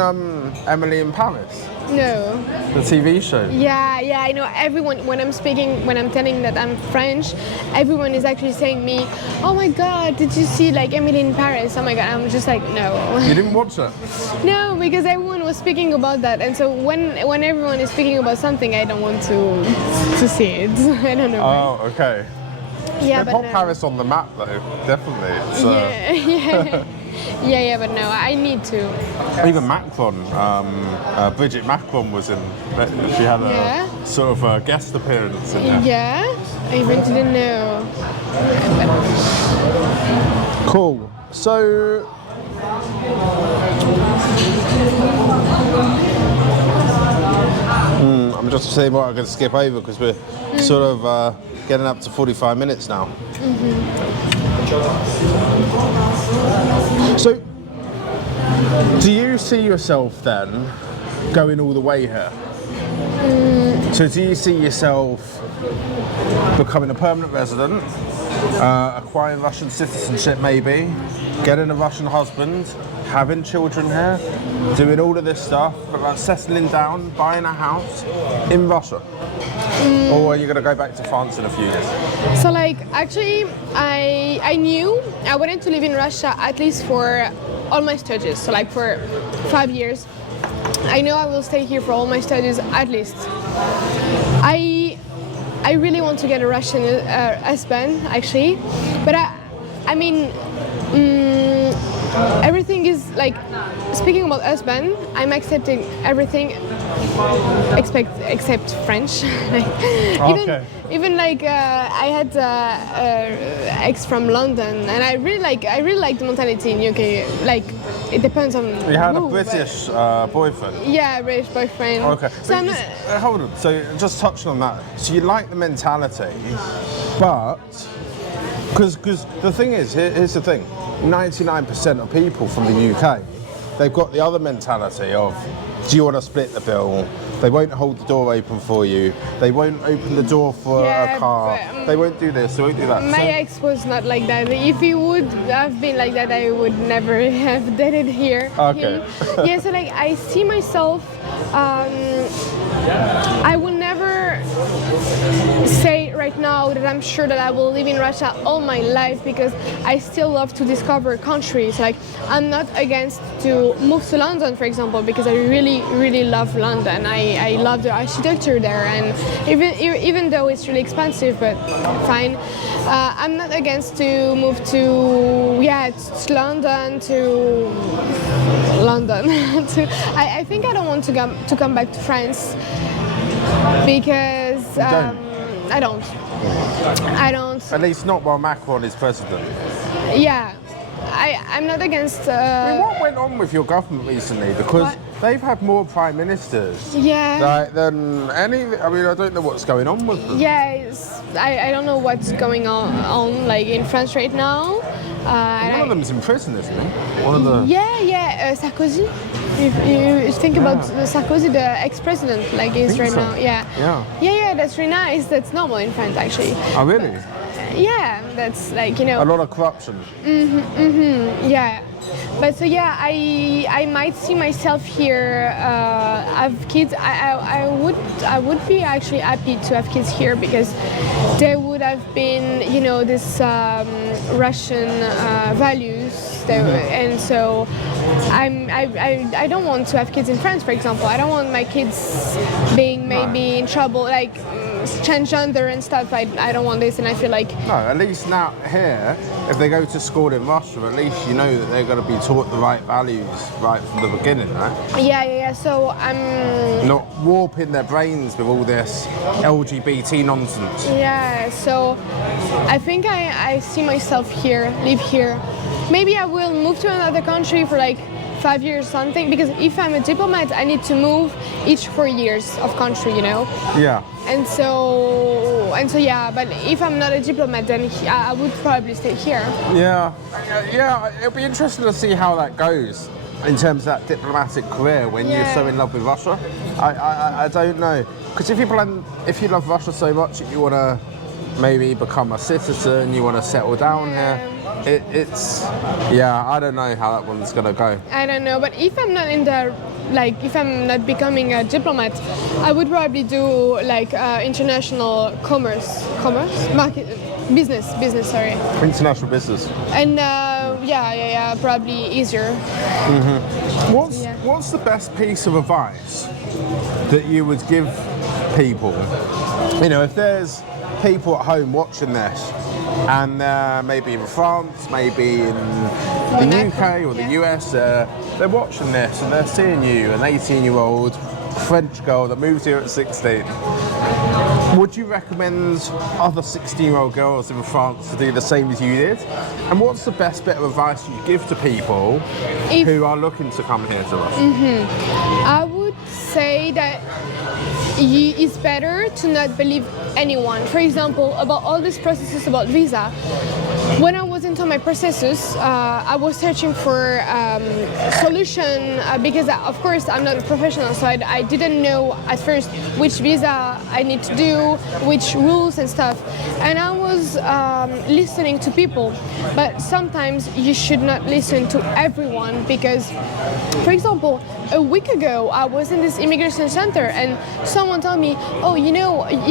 Emily in Paris? No. The TV show? Yeah, I know everyone, when I'm telling that I'm French, everyone is actually saying me, oh my god, did you see like Emily in Paris? Oh my god, I'm just like, no. You didn't watch it? No, because everyone was speaking about that, and so when everyone is speaking about something, I don't want to see it. I don't know. Oh, okay. Yeah, They but put no. Paris on the map though, definitely. It's, Yeah, but no, I need to. even Macron, Bridget Macron was in, she had a sort of a guest appearance in there. Yeah, I even didn't know. Cool. So, I'm just saying what I can skip over because we're sort of getting up to 45 minutes now. So, do you see yourself then going all the way here? So do you see yourself becoming a permanent resident, acquiring Russian citizenship maybe, getting a Russian husband, having children here, doing all of this stuff, but like settling down, buying a house in Russia? Or are you going to go back to France in a few years? So like, actually, I knew I wanted to live in Russia at least for all my studies, so like for 5 years. I know I will stay here for all my studies at least. I really want to get a Russian husband actually, but I mean, everything is like, speaking about husband, I'm accepting everything except French. Even like I had ex from London, and I really like the mentality in UK. Like, it depends on. You had a who, British boyfriend? Yeah, British boyfriend. Okay. So I'm not, hold on. So just touching on that. So you like the mentality, but because the thing is, here's the thing: 99% of people from the UK, they've got the other mentality of, do you want to split the bill? They won't hold the door open for you. They won't open the door for a car. They won't do this. They won't do that. my ex was not like that. If he would have been like that, I would never have dated here. Okay. Yeah, so like I see myself. I will never say right now that I'm sure that I will live in Russia all my life, because I still love to discover countries. Like, I'm not against to move to London, for example, because I really love London. I love the architecture there, and even though it's really expensive, but fine. I'm not against to move to London. I think I don't want to come back to France because I don't. At least not while Macron is president. Yeah, I'm not against. I mean, what went on with your government recently? Because they've had more prime ministers. Yeah. Than any. I mean, I don't know what's going on with them. Yeah, I don't know what's going on like in France right now. One of them's in prison, isn't he? One of the. Yeah, Sarkozy. If you think about Sarkozy, the ex-president, like he's right now. Yeah, that's really nice. That's normal in France, actually. Oh, really? Yeah, that's like, you know. A lot of corruption. Yeah. But so yeah, I might see myself here, have kids. I would be actually happy to have kids here, because there would have been, you know, this Russian values. And so I don't want to have kids in France, for example. I don't want my kids being maybe in trouble, like transgender and stuff. I don't want this, and I feel like... No, at least now here, if they go to school in Russia, at least you know that they're going to be taught the right values right from the beginning, right? Yeah. So I'm... Not warping their brains with all this LGBT nonsense. Yeah, so I think I see myself here, live here. Maybe I will move to another country for like 5 years or something, because if I'm a diplomat, I need to move each 4 years of country, you know? Yeah. And so yeah, but if I'm not a diplomat, then I would probably stay here. Yeah, it'll be interesting to see how that goes. in terms of that diplomatic career when you're so in love with Russia? I don't know. Because if you love Russia so much that you want to maybe become a citizen, you want to settle down here, I don't know how that one's going to go. I don't know, but if I'm not if I'm not becoming a diplomat, I would probably do international commerce, business, sorry. International business. And probably easier. What's the best piece of advice that you would give people? If there's people at home watching this, and maybe in France, maybe in the UK or the US, they're watching this and they're seeing you, an 18-year-old French girl that moves here at 16. Would you recommend other 16-year-old girls in France to do the same as you did? And what's the best bit of advice you give to people who are looking to come here to us? I would say that it's better to not believe anyone. For example, about all these processes about visa, when I was into my processes, I was searching for solution because, of course, I'm not a professional, so I didn't know at first which visa I need to do, which rules and stuff. And I was listening to people, but sometimes you should not listen to everyone because, for example, a week ago I was in this immigration center and someone told me,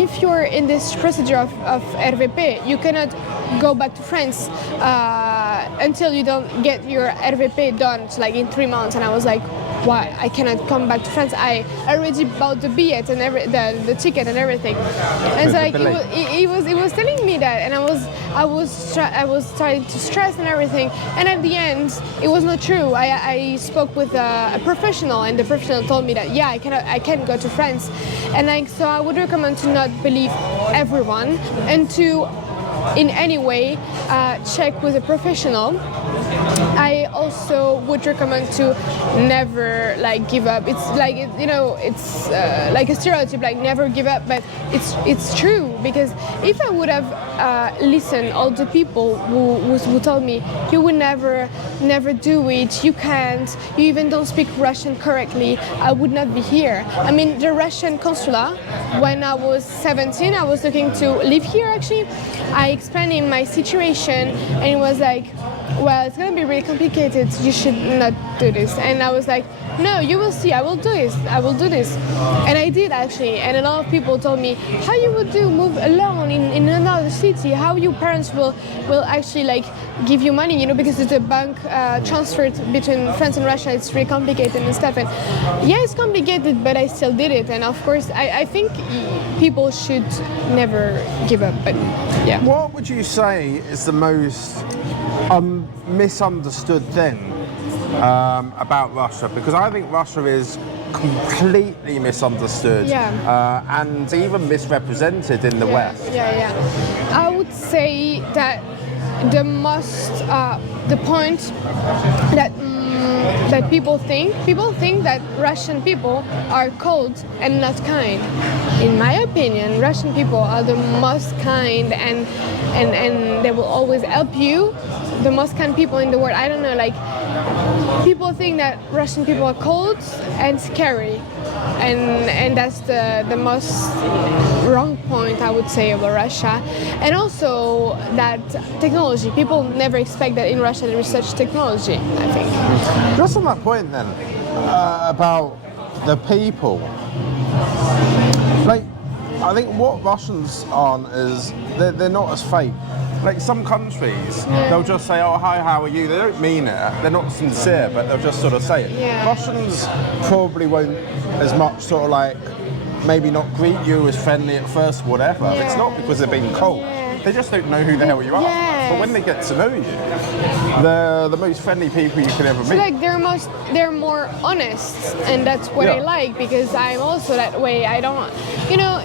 if you're in this procedure of RVP, you cannot go back to France until you don't get your RVP done, in 3 months. And I was like, why? I cannot come back to France. I already bought the billet and the ticket and everything. And so he was telling me that, and I was trying to stress and everything. And at the end, it was not true. I spoke with a professional, and the professional told me that I can go to France. And so I would recommend to not believe everyone and to, in any way, check with a professional. I also would recommend to never give up. It's it's like a stereotype, never give up, but it's true, because if I would have listened all the people who told me you would never do it, you can't, you even don't speak Russian correctly, I would not be here. I mean, the Russian consular, when I was 17, I was looking to live here actually. I explained him my situation and he was like, well, it's gonna be really complicated, you should not do this. And I was like, no, you will see, I will do this. And I did actually, and a lot of people told me, how you would move alone in another city, how your parents will actually give you money, because the bank transferred between France and Russia, it's really complicated and stuff. And yeah, it's complicated, but I still did it. And of course, I think people should never give up, but yeah. What would you say is the most misunderstood thing about Russia? Because I think Russia is completely misunderstood and even misrepresented in the West. I would say that the point that people think that Russian people are cold and not kind. In my opinion, Russian people are the most kind and they will always help you. The most kind people in the world. I don't know, people think that Russian people are cold and scary, and that's the most wrong point, I would say, about Russia. And also that technology, people never expect that in Russia there is such technology, I think. Just on that point then, about the people, I think what Russians aren't is they're not as fake. Some countries, they'll just say, oh, hi, how are you? They don't mean it. They're not sincere, but they'll just sort of say it. Russians probably won't as much maybe not greet you as friendly at first, whatever. It's not because they're being cold. They just don't know who the hell you are. But when they get to know you, they're the most friendly people you could ever meet. They're more honest, and that's what I like, because I'm also that way. I don't,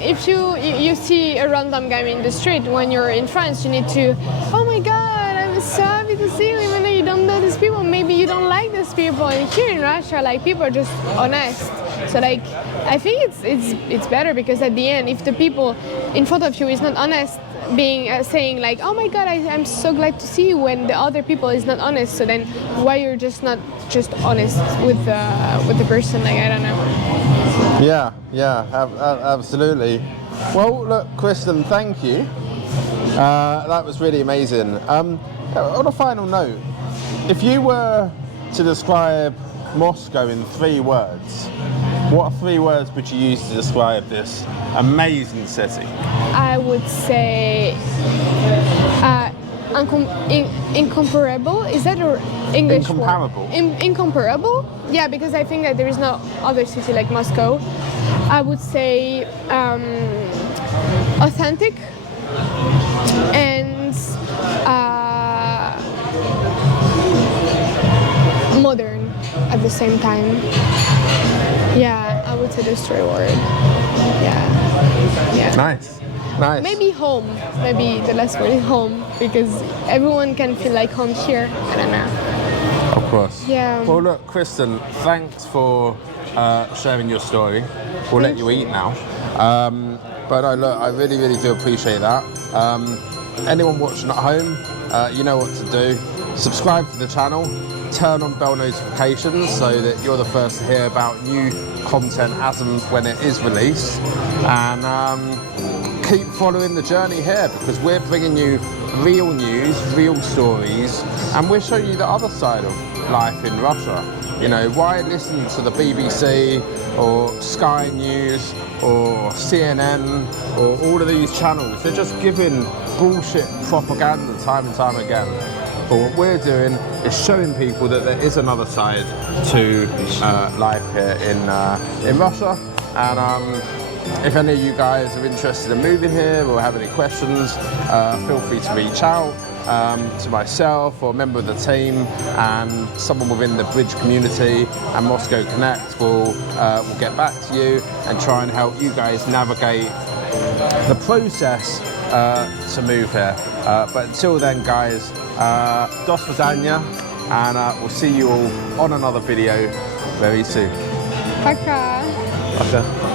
if you see a random guy in the street when you're in France, you need to, oh my God, I'm so happy to see you, even though you don't know these people. Maybe you don't like these people. And here in Russia, people are just honest. So I think it's better, because at the end, if the people in front of you is not honest, saying like, oh my god, I'm so glad to see you, when the other people is not honest. So then why you're just not just honest with the person? Like, I don't know. Absolutely. Well, look, Kristen, thank you. That was really amazing. On a final note, if you were to describe Moscow in 3 words, what 3 words would you use to describe this amazing city? I would say incomparable. Is that an English Incomparable? word? Incomparable? Yeah, because I think that there is no other city like Moscow. I would say authentic and modern at the same time. Yeah, I would say those 3 words. Yeah. Nice. Maybe home. Maybe the last word is home, because everyone can feel like home here. I don't know. Of course. Yeah. Well, look, Kristen, thanks for sharing your story. We'll let you eat now. But look, I really, really do appreciate that. Anyone watching at home, you know what to do. Subscribe to the channel. Turn on bell notifications so that you're the first to hear about new content as and when it is released. And keep following the journey here, because we're bringing you real news, real stories, and we'll show you the other side of life in Russia. You know, why listen to the BBC or Sky News or CNN or all of these channels? They're just giving bullshit propaganda time and time again. But what we're doing is showing people that there is another side to life here in Russia. And if any of you guys are interested in moving here or have any questions, feel free to reach out to myself or a member of the team, and someone within the Bridge community and Moscow Connect will get back to you and try and help you guys navigate the process to move here. But until then, guys, do svidaniya, and we'll see you all on another video very soon. Пока. Okay.